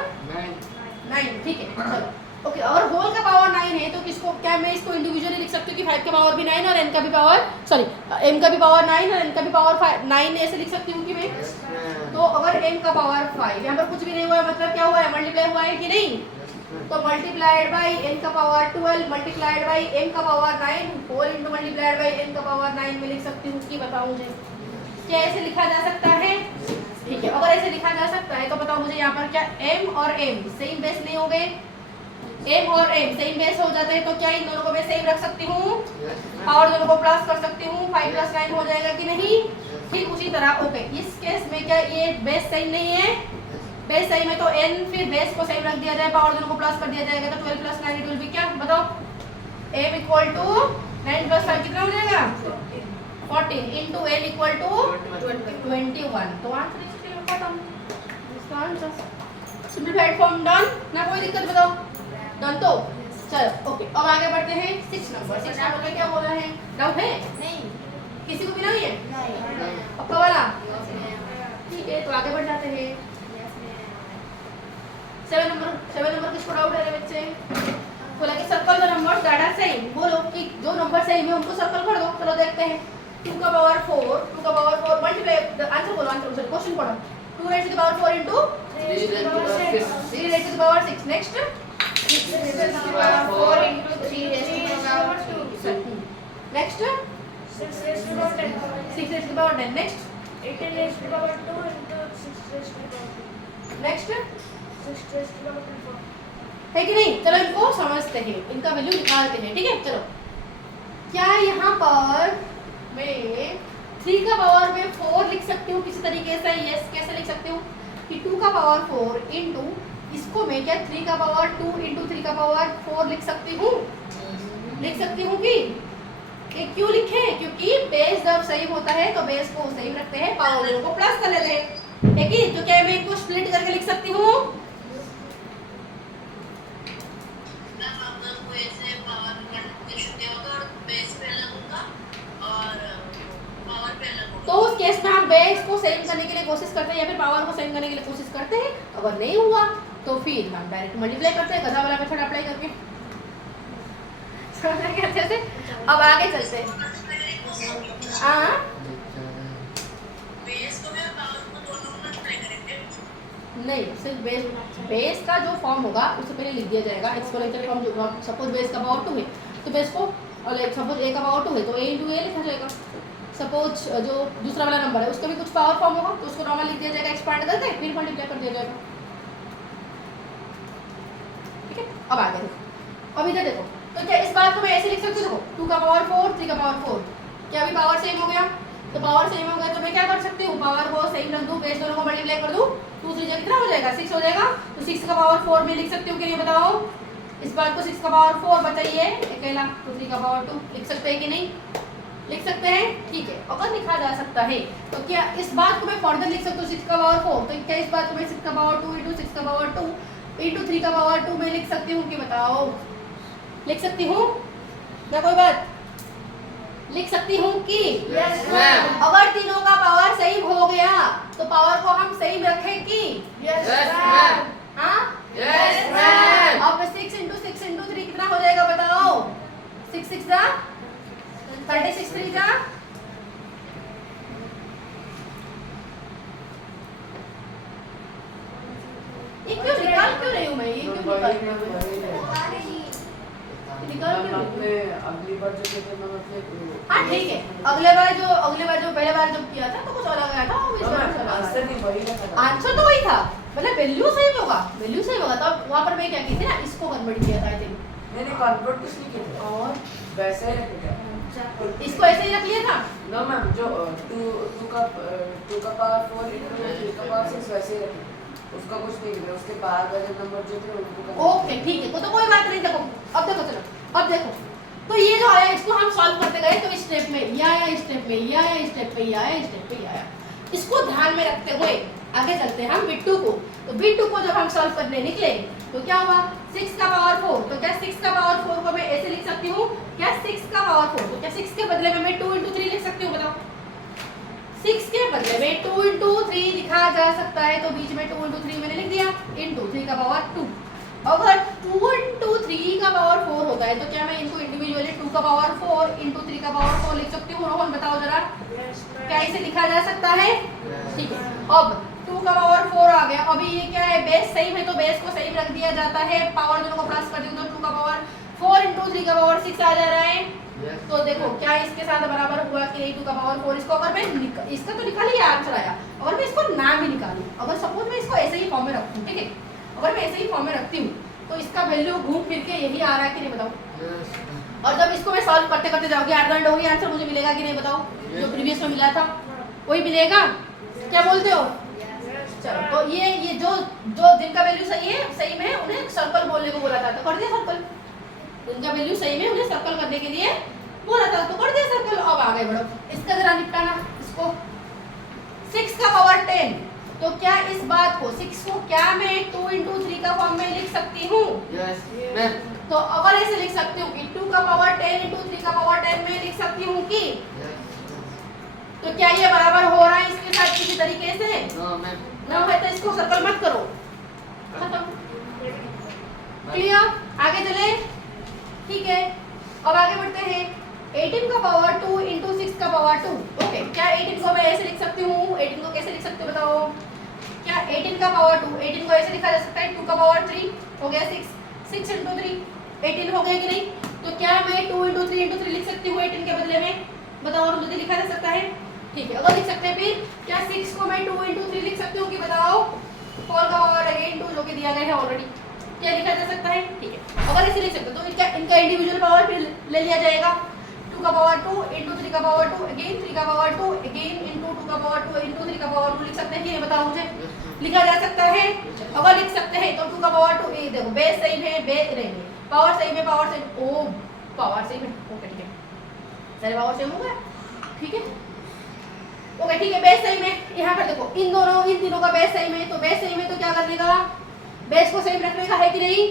9। ठीक है, चलो ओके। और होल का पावर 9 है तो किसको, क्या मैं इसको इंडिविजुअली लिख सकती हूँ कि 5 का पावर भी 9 और n का भी पावर, सॉरी m का भी पावर 9 और n का भी पावर 9 ऐसे लिख सकती हूँ कि मैं? तो अगर m का पावर 5, यहाँ पर कुछ भी नहीं हुआ है, मतलब क्या हुआ है? मल्टीप्लाई हुआ है कि नहीं? तो मल्टीप्लाइड बाई n का पावर 12 मल्टीप्लाइड बाई m का power 9 whole into multiplied by n का पावर 9 में लिख सकती हूँ कि बताओ मुझे क्या ऐसे लिखा जा सकता है? ठीक है, अगर ऐसे लिखा जा सकता है तो बताओ मुझे यहाँ पर क्या m और m सेम बेस नहीं हो गए? m और m सेम बेस हो जाते हैं तो क्या इन दोनों को मैं सेम रख सकती हूँ? पावर दोनों को प्लस कर सकती हूँ, 5 + 9 हो जाएगा कि नहीं? ठीक उसी तरह ओके, इस केस में क्या ये बेस सेम नहीं है? बेस सेम है तो n फिर बेस को सेम रख दिया जाए, पावर दोनों को प्लस कर दिया जाएगा तो 12 + 9 इट विल बी क्या बताओ? m = 9 + 5 कितना हो जाएगा? 14 इनटू n = 21। तो आंसर इसके लिए खत्म, इसका आंसर सिंपलीफाइड फॉर्म डन ना, कोई दिक्कत बताओ? डन तो चलो ओके, अब आगे बढ़ते हैं 6 नंबर। 6 नंबर में क्या बोला है? डाउट है? नहीं किसी को भी नहीं है? नहीं पक्का वाला? ठीक है, तो आगे बढ़ जाते हैं 7 नंबर किसको डाउट है रे बच्चे? बोला कि circle the numbers that are same, बोलो कि जो नंबर सेम है उनको सर्कल कर दो। चलो देखते हैं 2 का पावर 4 मल्टीप्लाई द आंसर, बोलो आंसर, सॉरी क्वेश्चन पढ़ो। 2 raised to the power 4 into 3 raised to the power 6 3 raised to the power 6 next 6 raised to the power 4 into 3 raised to the power 2 next 6 raised to the power 10 6 raised to the power 10 next 18 raised to the power 2 into 6 raised to the power 2 next 6 raised to the power 4 है कि नहीं? चलो इनको समझते हैं, इनका value निकालते हैं। ठीक है, चलो क्या यहाँ पर मैं 3 का पावर में 4 लिख सकती हूँ किसी तरीके से? यस, कैसे लिख सकती हूँ कि 2 का पावर 4 इनटू इसको मैं क्या 3 का पावर 2 इनटू 3 का पावर 4 लिख सकती हूँ? लिख सकती हूँ कि ये क्यों लिखे? क्योंकि बेस जब सेम होता है तो बेस को सेम रखते हैं, पावर को प्लस कर लेते हैं। है कि तो क्या मैं इनको स्प्लिट करके लिख सकती हूँ? तो उस केस में हम बेस को सेम करने के लिए कोशिश करते हैं या फिर पावर को सेम करने के लिए कोशिश करते हैं। अगर नहीं हुआ तो फिर हम डायरेक्ट मल्टीप्लाई करते हैं, गधा वाला मेथड अप्लाई करके। समझ रहे अच्छे से? अब आगे चलते हैं। हाँ नहीं, सिर्फ बेस का जो फॉर्म होगा उससे पहले लिख दिया जाएगा एक्सपोनेंशियल फॉर्म। जो सपोज बेस का पावर 2 है तो बेस को, और लाइक सपोज a का पावर 2 है तो a इंटू ए लिखा जाएगा। सपोज जो दूसरा वाला नंबर है उसका भी कुछ पावर फॉर्म होगा तो उसको नॉर्मल लिख दिया जाएगा, एक्सपांड करके फिर मल्टीप्लाई कर दिया जाएगा। ठीक है, अब आगे देखो, अब इधर देखो तो क्या इस बात को मैं ऐसे लिख सकती हूँ? देखो 2 का पावर 4 3 का पावर 4, क्या अभी पावर सेम हो गया? तो पावर सेम हो गया तो मैं क्या कर सकती हूँ? पावर को सेम रख दूँ, बेस दोनों को मल्टीप्लाई कर दूँ, 2 3 कितना हो जाएगा? 6 हो जाएगा। तो 6 का पावर 4 में लिख सकती हूँ कि नहीं बताओ? इस बात को 6 का पावर 4 बताइए अकेला, तो 3 का पावर 2 लिख सकते हैं कि नहीं? लिख सकते हैं। ठीक है, अगर लिखा जा सकता है तो क्या इस बात को मैं फर्दर लिख सकती हूँ 6 का पावर 4? तो क्या इस बात को मैं 6 का पावर 2 इंटू 6 का पावर 2 इंटू 3 का पावर 2 में लिख सकती हूँ कि बताओ? लिख सकती हूँ ना? कोई बात लिख सकती हूँ कि? Yes, ma'am. अगर तीनों का पावर सेम हो गया तो पावर को हम सेम रखें कि? Yes, ma'am. हाँ? Yes, ma'am. अब 6 इंटू 6 इंटू 3 कितना हो जाएगा बताओ? 6 6 जा 36 3 जा ये क्यों निकाल क्यों रही हूँ मैं? ये क्यों निकाल रही हूँ? निकाल क्यों रही हूँ? अगली बार जो किया था मतलब हाँ ठीक है, अगले बार जो पहले बार जब किया था तो कुछ अलग आया था, अब इस बार कुछ अलग आया आंसर नहीं वही था। था। आंसर तो वही था, मतलब वैल्यू सेम होगा, वैल्यू सेम होगा। तो वहाँ पर मैं क्या की थी ना, इसको कन्वर्ट किया था आई थिंक, मैंने कन्वर्ट कुछ नहीं किया था और वैसे ही रख दिया। इसको ऐसे ही रख लिया था। नो मैम, जो 2 का पावर 4 इनटू 3 का पावर 6 वैसे ही रख, उसका कुछ नहीं किया। उसके बाद वाले नंबर जो थे उनको ओके ठीक है, तो कोई बात नहीं। देखो अब देखो, चलो अब देखो तो ये जो आया इसको हम सॉल्व करते गए तो इस स्टेप में ये आया, इस स्टेप में ये आया, इस स्टेप में ये आया, इस स्टेप में ये आया। इसको ध्यान में रखते हुए आगे चलते हैं हम बिट 2 को। तो बिट 2 को जब हम सॉल्व करने निकले तो क्या हुआ 6 का पावर 4, तो क्या 6 का पावर 4 को मैं ऐसे लिख सकती हूँ क्या 6 का पावर 4, तो क्या 6 के बदले में मैं 2 into 3 लिख सकती हूँ बताओ। 6 के बदले में 2 into 3 लिखा जा सकता है, तो बीच में 2 into 3 मैंने लिख दिया into 3 का पावर 2। अगर 2 into 3 का पावर 4 होता है तो क्या मैं इनको इंडिविजुअली 2 का पावर 4 into 3 का पावर 4 लिख सकती हूँ? रोहन बताओ जरा, क्या इसे लिखा जा सकता है? ठीक है, अब 2 का पावर 4 आ गया। अभी ये क्या है बेस सेम है तो बेस को सेम रख दिया जाता है, पावर दोनों को प्लस कर दूं तो 2 का पावर 4 into 3 का पावर 6 आ जा रहा है। तो देखो क्या इसके साथ बराबर हुआ कि नहीं 2 का पावर 4। इसको अगर मैं इसका तो निकाल लिया आंसर आया, अगर मैं इसको ना भी निकालूं, अगर सपोज मैं इसको ऐसे ही फॉर्म में रखूं, ठीक है, अगर मैं ऐसे ही फॉर्म में रखती हूँ तो इसका वैल्यू घूम फिर के यही आ रहा है कि नहीं बताओ। और जब इसको मैं सॉल्व करते करते जाऊंगी एट द एंड वही आंसर मुझे मिलेगा कि नहीं बताओ, जो प्रीवियस में मिला था वही मिलेगा, क्या बोलते हो? चलो तो ये जो जिनका वैल्यू सही है सही में उन्हें सर्कल बोलने को बोला था, तो कर दिया सर्कल। जिनका वैल्यू सही में उन्हें सर्कल करने के लिए बोला था तो कर दिया सर्कल। अब आगे बढ़ो, इसका जरा निपटाना। इसको 6 का पावर 10, तो क्या इस बात को 6 को क्या मैं 2 into 3 का फॉर्म में लिख सकती हूँ? तो अगर ऐसे लिख सकती हूँ कि 2 का पावर 10 into 3 का पावर 10 में लिख सकती हूँ कि तो क्या ये बराबर हो रहा है इसके साथ किसी तरीके से? ना है तो इसको सर्कल मत करो, खत्म। क्लियर? आगे चले, ठीक है। अब आगे बढ़ते हैं। 18 का पावर 2 into 6 का पावर 2, ओके। क्या 18 को मैं ऐसे लिख सकती हूँ? 18 को कैसे लिख सकते हो बताओ? क्या 18 का पावर 2, 18 को ऐसे लिखा जा सकता है 2 का पावर 3 हो गया 6 into 3 18 हो गया कि नहीं? तो क्या मैं 2 into 3 into 3 लिख सकती हूँ 18 के बदले में? बताओ, और मुझे लिखा जा सकता है? ठीक है, अगर लिख सकते हैं फिर क्या 6 को मैं 2 into 3 लिख सकती हूँ कि बताओ? 4 का पावर अगेन 2 जो कि दिया गया है ऑलरेडी, क्या लिखा जा सकता है? ठीक है, अगर इसे लिख सकते हो तो इनका इंडिविजुअल पावर फिर ले लिया जाएगा। 2 का पावर 2 into 3 का पावर 2 अगेन 3 का पावर 2 अगेन into 2 का पावर 2 into 3 का पावर 2 लिख सकते हैं कि नहीं बताओ मुझे? लिखा जा सकता है। अगर लिख सकते हैं तो 2 का पावर 2 ये देखो बेस सेम है, बेस नहीं पावर सेम है, पावर सेम ओ पावर सेम है, ओके ठीक है, सारे पावर सेम हो गया, ठीक है, ओके ठीक है। बेस सेम है, यहाँ पर देखो इन तीनों का बेस सेम है, तो बेस सेम है तो क्या करने का? बेस को सेम रखने का है कि नहीं?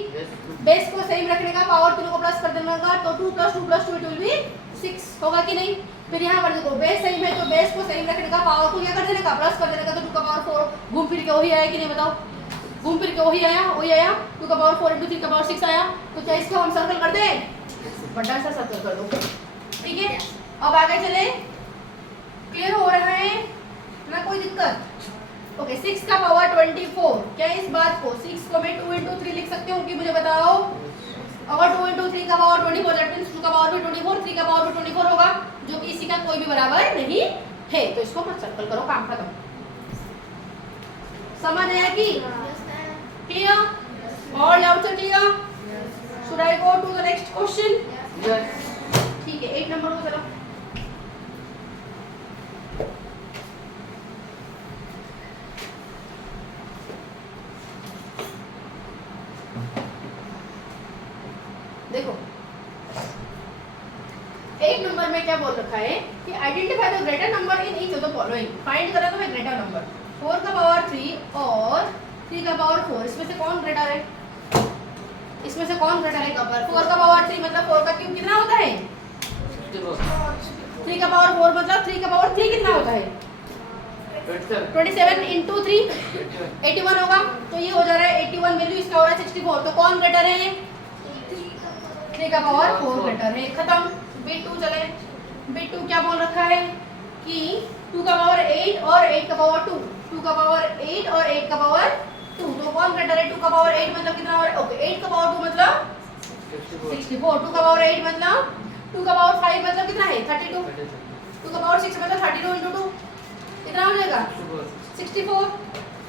बेस को सेम रखने का, पावर तीनों को प्लस कर देने का, तो 2 + 2 + 2 इट विल बी 6 होगा कि नहीं? फिर यहाँ पर देखो बेस सेम है तो बेस को सेम रखने का, पावर को क्या कर देने का? प्लस कर देने का, तो 2 का पावर 4 घूम फिर के वही आया कि नहीं बताओ? घूम फिर के वही आया 2 का पावर 4 into 3 का पावर 6 आया। तो क्या इसको हम सर्कल कर दें? बड़ा सा सर्कल कर दो, ठीक है। अब आगे चले, क्लियर हो रहा है ना? कोई दिक्कत? ओके, 6 का पावर 24, क्या इस बात को 6 को मैं 2 into 3 लिख सकती हूँ कि मुझे बताओ? अगर 2 into 3 का पावर 24 दैट मींस 2 का पावर भी 24, 3 का पावर भी 24 होगा, जो कि इसी का कोई भी बराबर नहीं है, तो इसको मत सर्कल करो, काम खत्म। समझ आया कि clear? All doubts are clear? Should I go to the next question? ठीक है, 8 नंबर को चलो। देखो 8 नंबर में क्या बोल रखा है कि identify the greater number in each of the following. Find करा तो मैं ग्रेटर नंबर 4 का पावर 3 और 3 का पावर 4, इसमें से कौन ग्रेटर है? इसमें से कौन ग्रेटर है? 4 का पावर 3 मतलब 4 का क्यूब कितना होता है? 3 का पावर 4 मतलब 3 का पावर 3 कितना होता है? 27 into 3 81 होगा, तो ये हो जा रहा है 81, वैल्यू इसका हो रहा है 64, तो कौन ग्रेटर है? 3 का पावर 4 ग्रेटर है, खत्म। बिट 2 चले। बिट 2 क्या बोल रखा है कि 2 का पावर 8 और 8 का पावर 2, 2 का पावर 8 और 8 का पावर 2, तो कौन ग्रेटर है? 2 का पावर 8 मतलब कितना हो रहा है? ओके, 8 का पावर 2 मतलब 64, 2 का पावर 8 मतलब 2 का पावर 5 मतलब कितना है? 32, 2 का पावर 6 मतलब 32 into 2 कितना हो जाएगा? 64,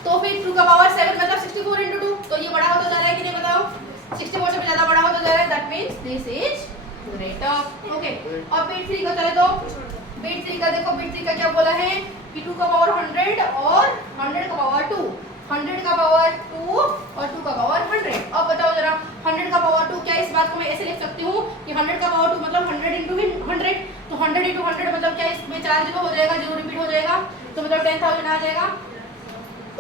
तो फिर 2 का पावर 7 मतलब 64 into 2, तो ये बड़ा होता जा रहा है कि नहीं बताओ? 64 से भी ज्यादा बड़ा होता जा रहा है, that means this is greater, okay. और बिट 3 का चले तो बिट 3 का देखो, बिट 3 का क्या बोला है कि 2 का पावर 100 और 100 का पावर 2, 100 का पावर 2 और 2 का पावर 100। अब बताओ जरा 100 का पावर 2 क्या इस बात को मैं ऐसे लिख सकती हूँ कि 100 का पावर 2 मतलब 100 इंटू 100, तो 100 इंटू 100 मतलब क्या, इसमें 4 जीरो हो जाएगा, जीरो रिपीट हो जाएगा, तो मतलब 10,000 आ जाएगा।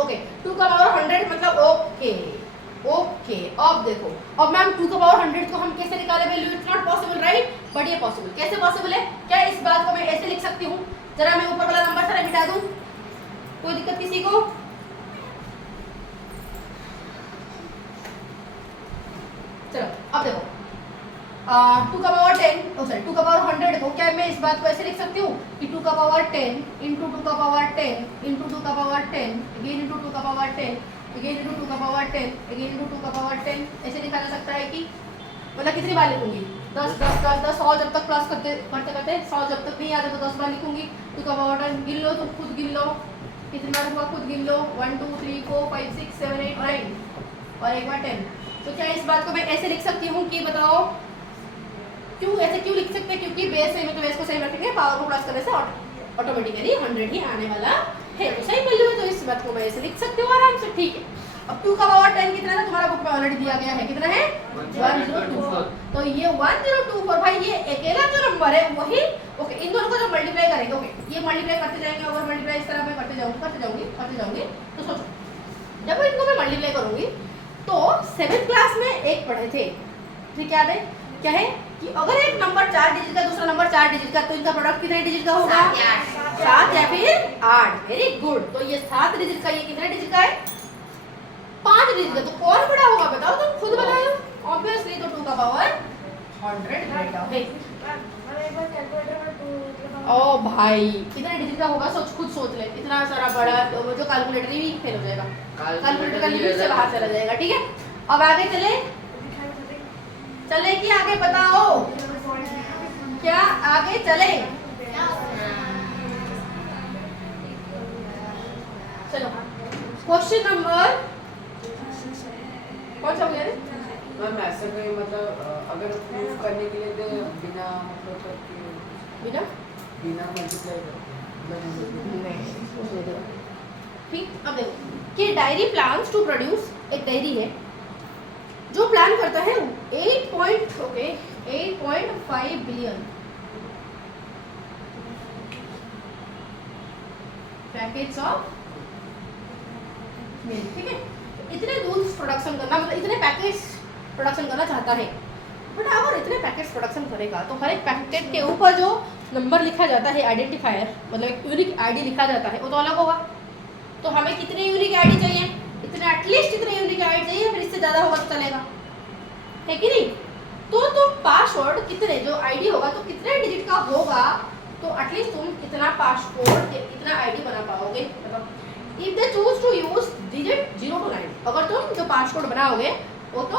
ओके, 2 का पावर 100 मतलब ओके ओके। अब देखो, अब मैम 2 का पावर 100 को हम कैसे निकाले value, it's not possible right, but ये पॉसिबल। कैसे पॉसिबल है, क्या इस बात को मैं ऐसे लिख सकती हूँ, जरा मैं ऊपर वाला नंबर सारा मिटा दूं, कोई दिक्कत किसी को? चलो अब देखो 2 का पावर 10 सॉरी 2 का पावर 100 को क्या मैं इस बात को ऐसे लिख सकती हूँ कि 2 का पावर 10 इंटू 2 का पावर 10 इंटू 2 का पावर 10 अगेन इंटू 2 का पावर 10 अगेन इंटू 2 का पावर 10 अगेन इंटू 2 का पावर 10, ऐसे लिखा जा सकता है कि मतलब कितनी बार लिखूंगी 10 10 10 10 100 जब तक प्लस करते करते करते 100 जब तक नहीं आता तो 10 बार लिखूंगी। 2 का पावर 10 गिन लो, तुम खुद गिन लो कितनी बार हुआ, खुद गिन लो 1 2 3 4 5 6 7 8 9 और एक बार 10। तो क्या इस बात को मैं ऐसे लिख सकती हूँ कि बताओ क्यों, ऐसे क्यों लिख सकते हैं, क्योंकि बेस सेम है तो बेस को सेम रखेंगे, पावर को प्लस करने से ऑटोमेटिकली 100 ही आने वाला है, तो सही वैल्यू है, तो इस बात को मैं ऐसे लिख सकती हूँ आराम से। ठीक है, अब 2 का पावर 10 कितना था तुम्हारा बुक में ऑलरेडी दिया गया है, कितना है 1024, तो ये 1024 भाई ये अकेला जो नंबर है वही ओके, इन दोनों को जब मल्टीप्लाई करेंगे ओके, ये मल्टीप्लाई करते जाएंगे, अगर मल्टीप्लाई इस तरह मैं करते जाऊंगी तो सोचो जब इनको मैं मल्टीप्लाई करूंगी तो 7th क्लास में एक पढ़े थे, ठीक है, क्या है कि अगर एक नंबर 4 डिजिट का दूसरा नंबर 4 डिजिट का तो इनका प्रोडक्ट कितने डिजिट का होगा, 7 या फिर 8। वेरी गुड, तो ये 7 डिजिट का, ये कितने डिजिट का है, 5 डिजिट का, तो कौन बड़ा होगा बताओ, तुम खुद बताओ ऑब्वियसली, तो 2 का पावर 100 बेटा है। ओ भाई कितने डिजिट का होगा, खुद सोच ले, इतना सारा बड़ा जो कैलकुलेटर ही फेल हो जाएगा, कैलकुलेटर का लिमिट से बाहर चला जाएगा। ठीक है, अब आगे चले कि आगे बताओ, क्या आगे चले, चलो क्वेश्चन नंबर कौन सा हो गया, मैम ऐसा कहीं मतलब अगर प्रूफ करने के लिए तो बिना मतलब बिना मल्टीप्लाई ठीक। अब देखो कि डायरी प्लान्स टू प्रोड्यूस, एक डायरी है जो प्लान करता है 8.5 बिलियन पैकेट्स ऑफ मिल्क, ठीक है, इतने दूध प्रोडक्शन करना मतलब इतने पैकेट्स प्रोडक्शन करना चाहता है, बट अगर इतने पैकेट्स प्रोडक्शन करेगा तो हर एक पैकेट के ऊपर जो नंबर लिखा जाता है आइडेंटिफायर मतलब एक यूनिक आईडी लिखा जाता है वो तो अलग होगा, तो हमें कितने यूनिक आईडी चाहिए, इतने एटलीस्ट इतने यूनिक आईडी चाहिए, फिर इससे ज़्यादा होगा तो चलेगा, है कि नहीं, तो तुम पासवर्ड कितने जो आईडी होगा तो कितने डिजिट का होगा, तो एटलीस्ट तुम कितना पासवर्ड इतना आईडी बना पाओगे, मतलब if they choose to use digit 0 to 9, अगर तुम जो पासवर्ड बनाओगे वो तो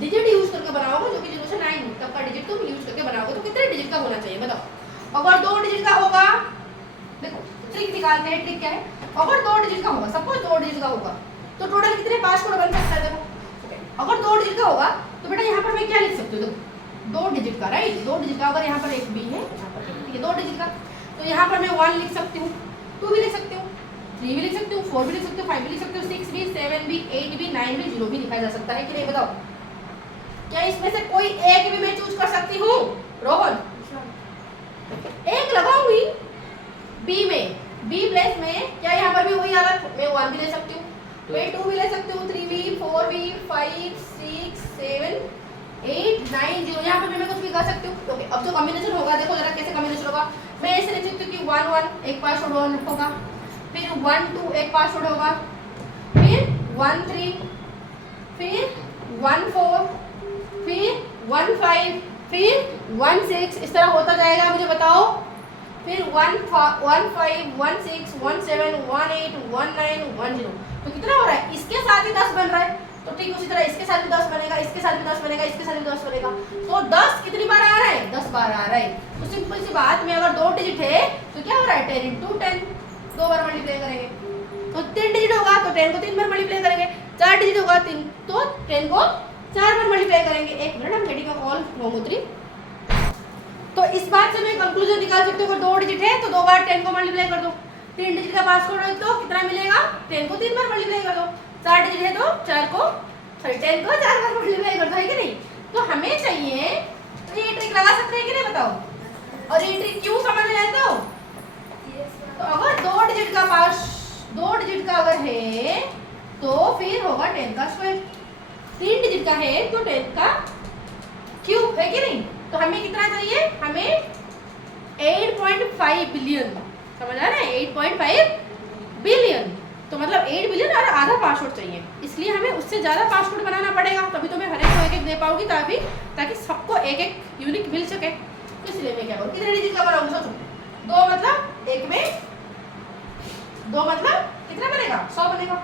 डिजिट यूज करके बनाओगे जो कि 0 से 9 तक का डिजिट तुम यूज करके बनाओगे, तो कितने डिजिट का होना चाहिए बताओ। अगर 2 डिजिट का होगा, देखो ट्रिक निकालते हैं, ट्रिक क्या है, अगर 2 डिजिट का होगा, सपोज 2 डिजिट का होगा तो टोटल कितने पासवर्ड बन सकता है, देखो अगर 2 डिजिट का होगा तो बेटा यहाँ पर मैं क्या लिख सकती हूँ, देखो 2 डिजिट का राइट, 2 डिजिट का, अगर यहाँ पर एक बी है यहाँ पर ठीक है 2 डिजिट का, तो यहाँ पर मैं 1 लिख सकती हूँ, 2 भी लिख सकती हूँ, 3 भी लिख सकती हूँ, 4 भी लिख सकती हूँ, 5 भी लिख सकती हूँ, 6 भी, 7 भी, 8 भी, 9 भी, 0 भी लिखा जा सकता है कि नहीं बताओ, क्या इसमें से कोई एक भी मैं चूज कर सकती हूँ रोहन, एक लगाऊंगी बी में, बी प्लेस में, क्या यहाँ पर भी वही हालत, मैं 1 भी ले सकती हूँ, मैं 2 भी ले सकती हूँ, 3 भी, 4 भी, 5 6 7 8 9 0, यहाँ पर मैं कुछ भी कर सकती हूँ। ओके, अब जो कॉम्बिनेशन होगा देखो जरा कैसे कॉम्बिनेशन होगा, मैं ऐसे लिख सकती हूँ कि 1 1 एक पासवर्ड 1 होगा, फिर 1 2 एक पासवर्ड होगा, फिर 1 3, फिर 1 4, फिर 1 5, फिर 1 6, इस तरह होता जाएगा, मुझे बताओ, फिर 1 5 1 6 1 7 1 8 1 9 1 0, तो कितना हो रहा है, इसके साथ ही 10 बन रहा है, तो ठीक उसी तरह इसके साथ भी 10 बनेगा, इसके साथ भी 10 बनेगा, इसके साथ भी 10 बनेगा, तो 10 कितनी बार आ रहा है, 10 बार आ रहा है, तो सिंपल सी बात में अगर 2 डिजिट है तो क्या हो रहा है 10 into 10, 2 बार मल्टीप्लाई करेंगे, तो 3 डिजिट होगा तो 10 को 3 बार मल्टीप्लाई करेंगे, 4 डिजिट होगा 3 तो 10 को 4 बार मल्टीप्लाई करेंगे। एक मिनट, हम गेटिंग अ कॉल मोमोत्री, तो इस बात से मैं कंक्लूजन निकाल सकती हूँ, अगर 2 डिजिट है तो 2 बार 10 को मल्टीप्लाई कर दो, 3 डिजिट का पासवर्ड है तो कितना मिलेगा, 10 को 3 बार मल्टीप्लाई कर दो, 4 डिजिट है तो 10 को 4 बार मल्टीप्लाई कर दो, है कि नहीं, तो हमें चाहिए, तो ये ट्रिक लगा सकते हैं कि नहीं बताओ? और ये ट्रिक क्यों समझ में आए तो अगर 2 डिजिट का पास 2 डिजिट का अगर है तो फिर होगा 10 का स्क्वायर, 3 डिजिट का है तो 10 का क्यूब, है कि नहीं? तो हमें कितना चाहिए? हमें 8.5 बिलियन, समझ आ रहा है? 8.5 बिलियन, तो मतलब 8 बिलियन और आधा पासवर्ड चाहिए, इसलिए हमें उससे ज़्यादा पासवर्ड बनाना पड़ेगा, तभी तो मैं हर एक को एक एक दे पाऊंगी, ताकि सबको एक एक यूनिक मिल सके। तो इसलिए मैं क्या करूँ, कितने डिजिट का बनाऊँ? सोचो, 2 मतलब एक में 2 मतलब कितना बनेगा? 100 बनेगा।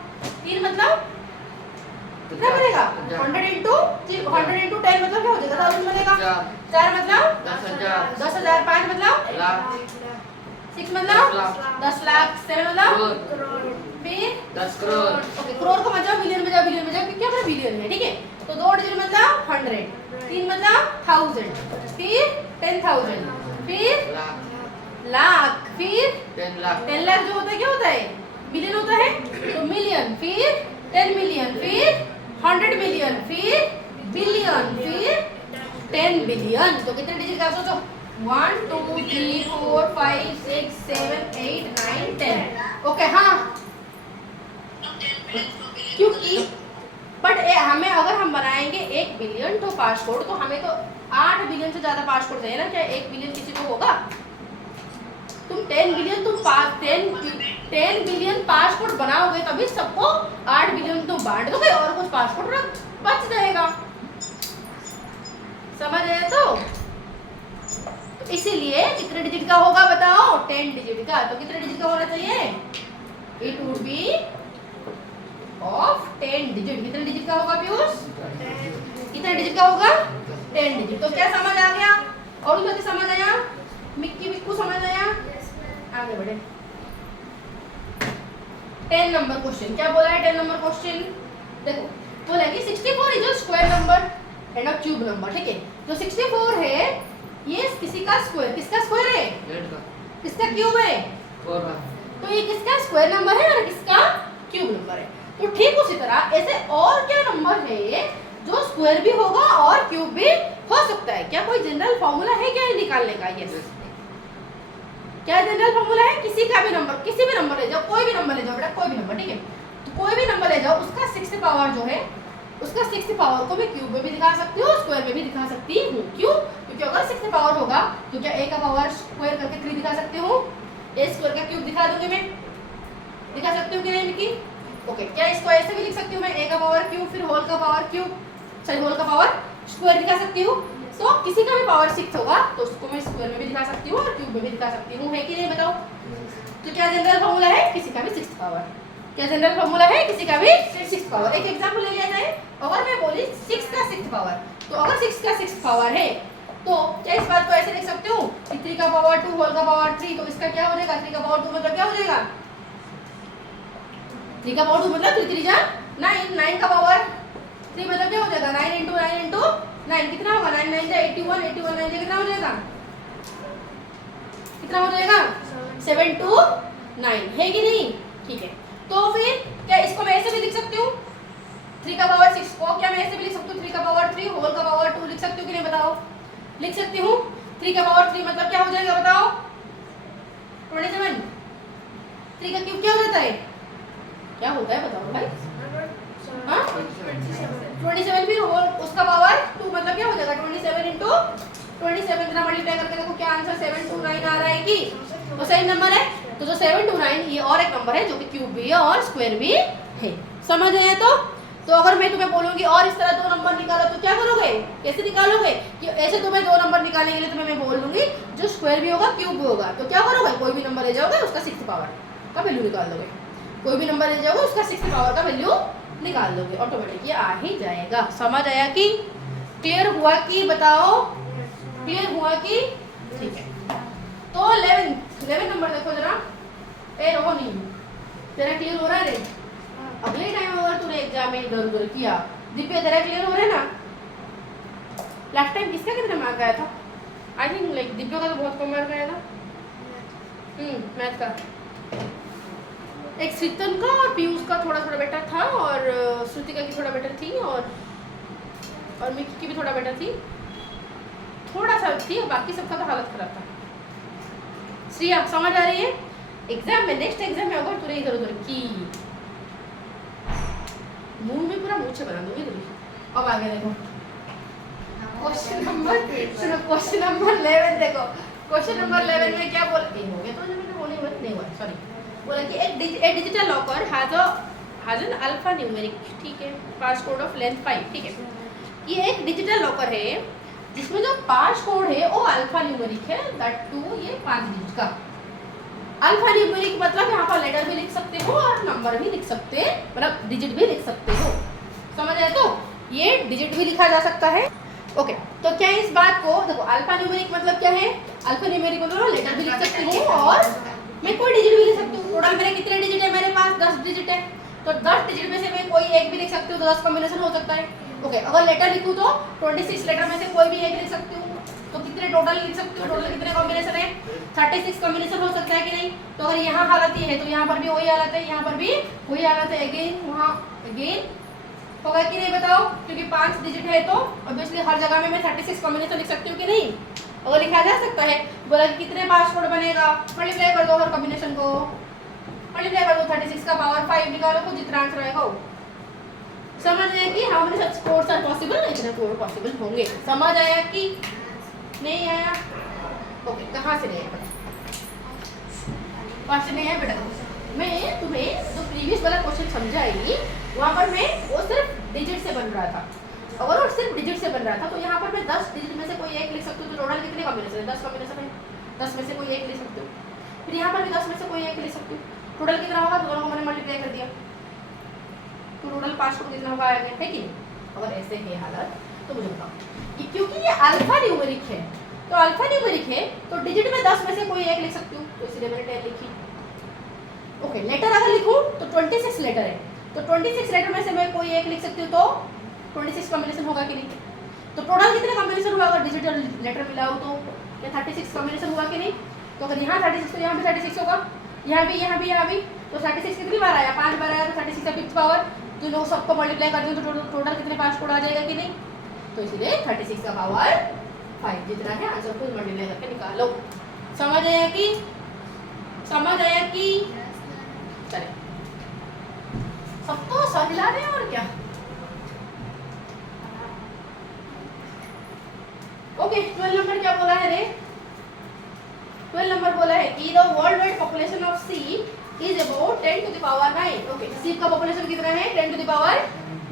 3 मतलब कितना बनेगा? 100 इंटू 10 मतलब क्या हो जाएगा? 1000 बनेगा। 4 मतलब 10,000। 5 मतलब लाख। 6 मतलब 10 लाख। 7 मतलब फिर 10 करोड़। ओके, करोड़ को मतलब बिलियन में जाओ, बिलियन में जाओ, क्या मतलब बिलियन है, ठीक है? तो 2 डिजिट मतलब 100, 3 मतलब 1000, फिर 10,000, फिर लाख, फिर 10 लाख। 10 लाख जो होता है क्या होता है? बिलियन होता है, तो मिलियन, फिर 10 मिलियन, फिर 100 मिलियन, फिर बिलियन, फिर 10 बिलियन। तो कितने डिजिट का सोचो? 1 2 3 4 5 6 7 8 9 10। ओके, हाँ, क्योंकि बट हमें अगर हम बनाएंगे 1 बिलियन तो पासवर्ड, तो हमें तो 8 बिलियन से ज्यादा पासवर्ड चाहिए ना। क्या 1 बिलियन किसी को होगा? तुम 10 बिलियन 10 बिलियन पासवर्ड बनाओगे तभी सबको 8 बिलियन तुम बांट दोगे और कुछ पासवर्ड बच जाएगा, समझ आए? तो इसीलिए कितने डिजिट का होगा बताओ? 10 डिजिट का। तो कितने डिजिट का होना चाहिए? It would be of 10 digit. कितने डिजिट का होगा पीयूष? कितने डिजिट का होगा? 10 डिजिट। तो क्या समझ आ गया? और उधर समझ आया? मिक्कू समझ आया? आगे बढ़े। 10 नंबर क्वेश्चन क्या बोला है? 10 नंबर क्वेश्चन देखो, बोला कि 64 is a square number and a cube number, ठीक है? जो 64 है ये किसी का स्क्वायर, किसका स्क्वायर है? 8 का। किसका क्यूब है? 4 का। तो ये किसका स्क्वायर नंबर है और किसका क्यूब नंबर है? तो ठीक उसी तरह ऐसे और क्या नंबर है जो स्क्वायर भी होगा और क्यूब भी हो सकता है? क्या कोई जनरल फॉर्मूला है क्या ये निकालने का? यस, क्या जनरल फॉर्मूला है? किसी का भी नंबर, किसी भी नंबर ले जाओ, कोई भी नंबर ले जाओ बेटा, कोई भी नंबर, ठीक है? तो कोई भी नंबर ले जाओ, उसका 6th पावर जो है, उसका 6th पावर को मैं क्यूब में भी दिखा सकती हूँ, स्क्वायर में भी दिखा सकती हूँ। क्यों? क्योंकि अगर 6th पावर होगा तो क्या a का पावर स्क्वायर करके 3 दिखा सकती हूँ, a स्क्वायर का क्यूब दिखा दूंगी मैं, दिखा सकती हूँ कि नहीं मिकी? ओके, क्या इसको ऐसे भी लिख सकती हूँ मैं? a का पावर क्यूब फिर होल का पावर क्यूब, सॉरी होल का पावर स्क्वायर दिखा सकती हूँ। तो किसी का भी पावर 6 होगा तो उसको मैं स्क्वायर में भी दिखा सकती हूँ और क्यूब में भी दिखा सकती हूँ, है कि नहीं बताओ? तो क्या जनरल फॉर्मूला है? किसी का भी 6th पावर। क्या जनरल फॉर्मूला है? किसी का भी 6th पावर। एक एग्जांपल ले लिया जाए, अगर मैं बोली 6 का 6th पावर, तो अगर 6 का 6th पावर है तो क्या इस बात को ऐसे लिख सकती हूँ कि 3 का पावर 2 होल का पावर 3, तो इसका क्या हो जाएगा? 3 का पावर 2 मतलब क्या हो जाएगा? 3 का पावर 2 मतलब 3 3 जा 9, 9 का पावर 3 मतलब क्या हो जाएगा? 9 इंटू 9 इंटू 9 कितना होगा? 9 9 जा 81, 81 9 जा कितना हो जाएगा? कितना हो जाएगा? 729, है कि नहीं? ठीक है, तो फिर क्या इसको मैं ऐसे भी लिख सकती हूँ? 3 का पावर 6 को क्या मैं ऐसे भी लिख सकती हूँ? 3 का पावर 3 होल का पावर 2 लिख सकती हूँ कि नहीं बताओ? लिख सकती हूँ। 3 का पावर 3 मतलब क्या हो जाएगा बताओ? 27। 3 का क्यूब क्या हो जाता है? क्या होता है बताओ भाई? हाँ, 27 फिर होल उसका पावर 2 मतलब क्या हो जाएगा? 27 इंटू 27 इतना मल्टीप्लाई करके देखो क्या आंसर 729 आ रहा है कि? तो सही नंबर है। तो जो 729 ये और एक नंबर है जो कि क्यूब भी है और स्क्वायर भी है, समझ आया? तो अगर मैं तुम्हें बोलूंगी और इस तरह 2 नंबर निकालो तो क्या करोगे? कैसे निकालोगे? कि ऐसे तुम्हें 2 नंबर निकालने के लिए तुम्हें मैं बोल दूंगी जो स्क्वायर भी होगा क्यूब भी होगा, तो क्या करोगे? कोई भी नंबर ले जाओगे उसका 6th पावर का वैल्यू निकाल दोगे, कोई भी नंबर ले जाओगे उसका 6th पावर का वैल्यू निकाल दोगे, ऑटोमेटिक ये आ ही जाएगा। समझ आया कि? क्लियर हुआ कि? बताओ क्लियर हुआ कि? ठीक है, तो 11 नंबर देखो जरा। ए रो नहीं, तेरा क्लियर हो रहा है रे? अगले टाइम अगर तूने एग्जाम में इधर उधर किया, दिव्या तेरा क्लियर हो रहा है ना? लास्ट टाइम किसका कितना मार्क आया था? आई थिंक लाइक दिव्या का तो बहुत कम मार्क आया था मैथ का। एक श्रीतन का और पीयूष का थोड़ा थोड़ा बेटर था और श्रुतिका की थोड़ा बेटर थी और और मिकी की भी थोड़ा बेटर थी, थोड़ा सा थी, और बाकी सबका तो हालत खराब था। श्रिया समझ आ रही है? एग्जाम में, नेक्स्ट एग्जाम में अगर तुरे इधर उधर की मुंह में पूरा मूछे बना दूंगी तुझे। अब आगे देखो क्वेश्चन नंबर 11 देखो। क्वेश्चन नंबर 11 में क्या बोलते हो गया, तो मैंने बोली मत नहीं हुआ, सॉरी, बोला कि a digital locker has an alphanumeric, ठीक है, पास कोड ऑफ लेंथ 5, ठीक है। ये एक डिजिटल लॉकर है जिसमें जो पास कोड है वो अल्फा न्यूमेरिक है, दैट टू ये 5 डिजिट का। अल्फा न्यूमेरिक मतलब यहाँ पर लेटर भी लिख सकते हो और नंबर भी लिख सकते हैं, मतलब डिजिट भी लिख सकते हो, समझ आए? तो ये डिजिट भी लिखा जा सकता है। ओके, तो क्या इस बात को देखो, अल्फा न्यूमेरिक मतलब क्या है? अल्फा न्यूमेरिक मतलब लेटर भी लिख सकती हूँ और मैं कोई डिजिट भी लिख सकती हूँ। टोटल मेरे कितने डिजिट है? मेरे पास 10 डिजिट है, तो 10 डिजिट में से मैं कोई एक भी लिख सकती हूँ, तो 10 कॉम्बिनेशन हो सकता है। ओके, अगर लेटर लिखूँ तो 26 लेटर में से कोई भी एक लिख सकती हूँ, तो कितने टोटल लिख सकती हूँ? टोटल कितने कॉम्बिनेशन है? 36 कॉम्बिनेशन हो सकता है कि नहीं? तो अगर यहाँ हालत ये है तो यहाँ पर भी वही हालत है, यहाँ पर भी वही हालत है, अगेन वहाँ अगेन होगा कि नहीं बताओ? क्योंकि 5 डिजिट है तो ऑब्वियसली हर जगह में मैं 36 कॉम्बिनेशन लिख सकती हूँ कि नहीं? अगर लिखा जा सकता है, बोला कि कितने पासवर्ड बनेगा, मल्टीप्लाई कर दो हर कॉम्बिनेशन को, मल्टीप्लाई कर दो 36 का पावर 5 निकालो, कुछ जितना आंसर आएगा वो। समझ आया कि how many such codes are possible? इतने कोड पॉसिबल होंगे। समझ आया कि नहीं आया? ओके, कहाँ से नहीं आया बेटा? क्वेश्चन नहीं है बेटा, मैं तुम्हें जो प्रीवियस वाला क्वेश्चन समझाई वहाँ पर मैं वो सिर्फ डिजिट से बन रहा था। अगर वो सिर्फ डिजिट से बन रहा था तो यहाँ पर मैं 10 डिजिट में से कोई एक लिख सकती हूँ, तो टोटल कितने कॉम्बिनेशन है? 10 कॉम्बिनेशन है, 10 में से कोई एक लिख सकती हूँ। फिर यहाँ पर भी 10 में से कोई एक लिख सकती हूँ, टोटल कितना होगा? दोनों को मैंने मल्टीप्लाई कर दिया, तो टोटल 5 को कितना होगा आएगा, है कि नहीं? अगर ऐसे है हालत तो मुझे बताओ कि क्योंकि ये अल्फा न्यूमेरिक है, तो अल्फा न्यूमेरिक है तो डिजिट में 10 में से कोई एक लिख सकती हूँ, तो इसलिए मैंने 10 लिखी। ओके, लेटर अगर लिखूँ तो 26 लेटर है, तो 26 लेटर में से मैं कोई एक लिख सकती हूँ, तो 26 कॉम्बिनेशन होगा कि नहीं? तो टोटल कितने कॉम्बिनेशन हुआ अगर डिजिटल लेटर मिलाऊँ तो? क्या 36 कॉम्बिनेशन हुआ कि नहीं? तो अगर यहाँ 36 तो यहाँ भी 36 होगा, यहाँ भी, यहाँ भी, यहाँ भी, तो 36 कितनी बार आया? 5 बार आया, तो 36 का 5th पावर, तो लोग सबको मल्टीप्लाई कर दें तो टोटल कितने पास कोड आ जाएगा कि नहीं? तो इसलिए 36 का पावर 5 जितना है आंसर को मल्टीप्लाई करके निकालो। समझ आया कि? समझ आया कि? चले सबको समझा दें और क्या। ओके, 12 नंबर क्या बोला है रे? 12 नंबर बोला है कि the worldwide population of C is about 10 to the power 9। Okay, C का पॉपुलेशन कितना है? 10 to the power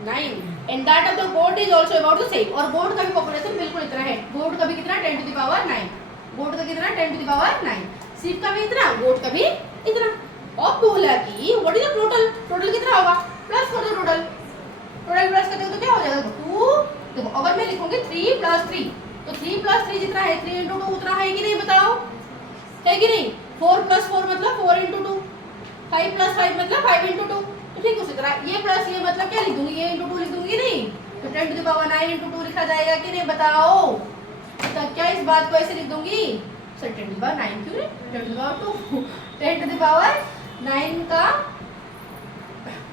9, and that of the goat is also about the same. और गोट का भी पॉपुलेशन बिल्कुल इतना है, गोट का भी कितना? 10 to the power 9, गोट का कितना? 10 to the power 9, सीप का भी इतना, गोट का भी इतना। अब बोला कि what is the total? Total कितना होगा? प्लस कर दो टोटल, टोटल प्लस करते हो तो क्या हो जाएगा? 2। देखो अगर मैं लिखूंगी 3 + 3, तो 3 + 3 जितना है 3 × 2 उतना है कि नहीं बताओ? है कि नहीं? 4 + 4 मतलब 4 × 2, 5 + 5 मतलब 5 × 2। तो ठीक उसी तरह ये प्लस ये मतलब क्या लिख दूंगी? ये × 2 लिख दूंगी नहीं? तो 10 to the power 9 × 2 लिखा जाएगा कि नहीं बताओ? तो क्या इस बात को ऐसे लिख दूंगी? सर 10 to the power 9 क्यों? 10 to the power 2, 10 to the power 9 का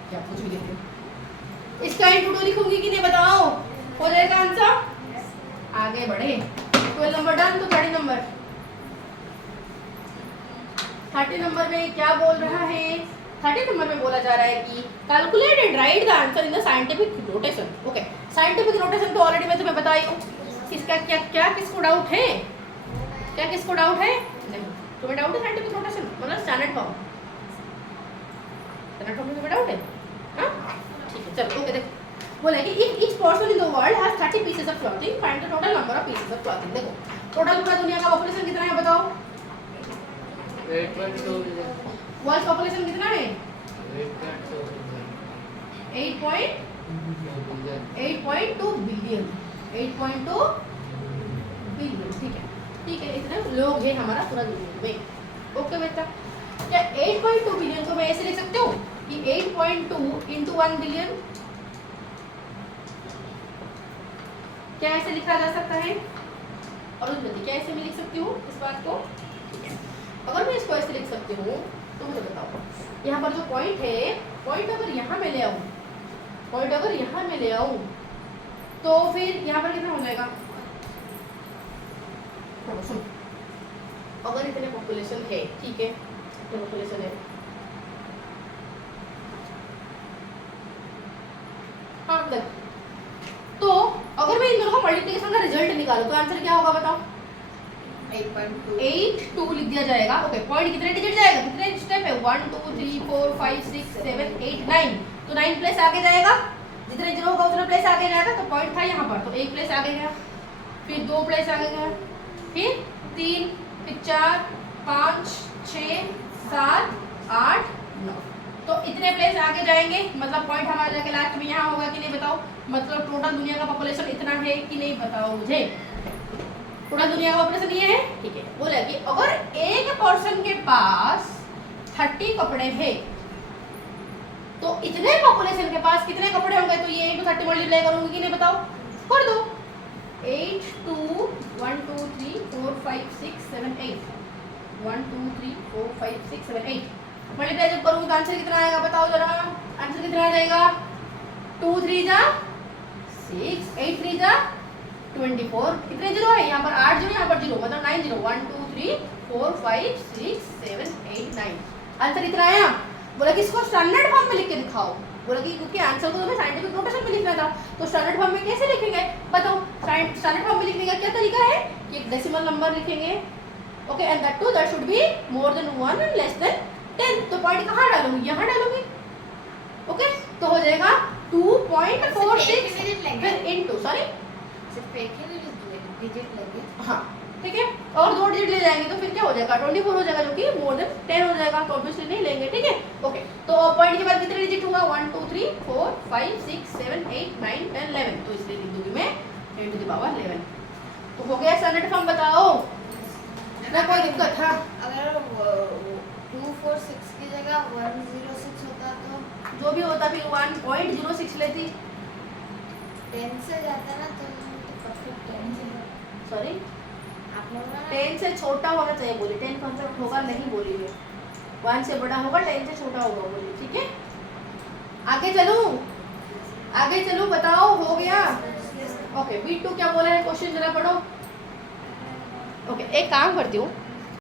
क्या कुछ भी लिखूं, इसका × 2 लिखूंगी कि नहीं बताओ? हो जाएगा आंसर। आगे बढ़े, 12 नंबर डन। तो 30 नंबर, 30 नंबर में क्या बोल रहा है? 30 नंबर में बोला जा रहा है कि calculate and right the answer in the scientific notation. Okay, scientific notation तो ऑलरेडी मैं तुम्हें बताई हूँ। किसका क्या क्या किसको डाउट है? क्या किसको डाउट है? नहीं, तुम्हें डाउट है साइंटिफिक नोटेशन मतलब स्टैंडर्ड फॉर्म? स्टैंडर्ड फॉर्म में तुम्हें डाउट है? हाँ ठीक है, चलो ओके। देखो बोला कि if each person in the world has 30 pieces of clothing, find the total number of pieces of clothing। देखो टोटल पूरा दुनिया का पॉपुलेशन कितना है बताओ? 8.2 बिलियन। वर्ल्ड पॉपुलेशन कितना है? 8.2 बिलियन। 8.2 बिलियन, ठीक है, ठीक है, इतने लोग हैं हमारा पूरा दुनिया में। ओके बेटा, क्या 8.2 बिलियन को मैं ऐसे लिख सकती हूँ कि 8.2 × 1 बिलियन? क्या ऐसे लिखा जा सकता है? और क्या ऐसे मैं लिख सकती हूँ इस बात को? अगर मैं इसको ऐसे लिख सकती हूँ तो मुझे बताओ, यहाँ पर जो पॉइंट है, पॉइंट अगर यहाँ मैं ले आऊँ, पॉइंट अगर यहाँ मैं ले आऊँ तो फिर यहाँ पर कितना हो जाएगा? सुन, अगर इतने पॉपुलेशन है, ठीक है, इतने पॉपुलेशन है, हाँ देख, तो अगर मैं इन दोनों का मल्टीप्लिकेशन का रिजल्ट निकालूं तो आंसर क्या होगा बताओ? 8.2 लिख दिया जाएगा। ओके, पॉइंट कितने डिजिट जाएगा, कितने स्टेप है? 1 2 3 4 5 6 7 8 9, तो 9 प्लेस आगे जाएगा, जितने जीरो होगा उतना प्लेस आगे जाएगा। तो पॉइंट था यहाँ पर, तो 1 प्लेस आगे गया, फिर 2 प्लेस आगे गया, फिर 3, फिर 4 5 6 7 8 9, तो इतने प्लेस आगे जाएंगे। मतलब पॉइंट हमारा जाके लास्ट में यहाँ होगा कि नहीं बताओ? मतलब टोटल दुनिया का पॉपुलेशन इतना है कि नहीं बताओ मुझे? टोटल दुनिया का पॉपुलेशन ये है, ठीक है। बोला कि अगर एक पर्सन के पास 30 कपड़े हैं तो इतने पॉपुलेशन के पास कितने कपड़े होंगे? तो ये 8 30 मल्टीप्लाई करूंगी कि नहीं बताओ? कर दो। 8 2 1 2 3 4 5 6 7 8 1 2 3 4 5 6 7 8 मल्टीप्लाई जब करूंगी तो आंसर कितना आएगा बताओ जरा? आंसर कितना आ जाएगा? 2 3 जा 6, 8 3 जा 24, कितने जीरो है यहाँ पर? 8 जीरो, यहाँ पर जीरो, मतलब 9 जीरो। 1 2 3 4 5 6 7 8 9, आंसर इतना आया। बोला कि इसको स्टैंडर्ड फॉर्म में लिख के दिखाओ। बोला कि क्योंकि आंसर को तुम्हें साइंटिफिक नोटेशन में लिखना था, तो स्टैंडर्ड फॉर्म में कैसे लिखेंगे बताओ? स्टैंडर्ड फॉर्म में लिखने का क्या तरीका है कि एक डेसिमल नंबर लिखेंगे, okay, and that too that should be more than 1 and less than 10। तो पॉइंट कहाँ डालूंगी? यहाँ डालूंगी, ओके। तो हो जाएगा 2.46 फिर इनटू, सॉरी सिर्फ एक ही डिजिट लगे, हाँ ठीक है, और 2 डिजिट ले जाएंगे तो फिर क्या हो जाएगा? 24 हो जाएगा, जो कि मोर देन 10 हो जाएगा, तो ऑब्वियसली नहीं लेंगे, ठीक है, ओके। तो पॉइंट के बाद कितने डिजिट होगा? 1 2 3 4 5 6 7 8 9 10 11, तो इसलिए लिख दूंगी मैं 10 to the power 11। तो हो गया स्टैंडर्ड फॉर्म, बताओ ना कोई दिक्कत? हाँ, अगर 246 की जगह 106 होता तो जो भी होता फिर 1.06 लेती, 10 से जाता ना, तो परफेक्ट 10 से सॉरी आप लोग ना 10 से छोटा होना चाहिए बोली, 10 परफेक्ट होगा नहीं बोली मैं, 1 से बड़ा होगा 10 से छोटा होगा बोली, ठीक है। आगे चलूं, आगे चलूं, बताओ हो गया? ओके, B2 क्या बोला है क्वेश्चन जरा पढ़ो। ओके, एक काम करती हूँ,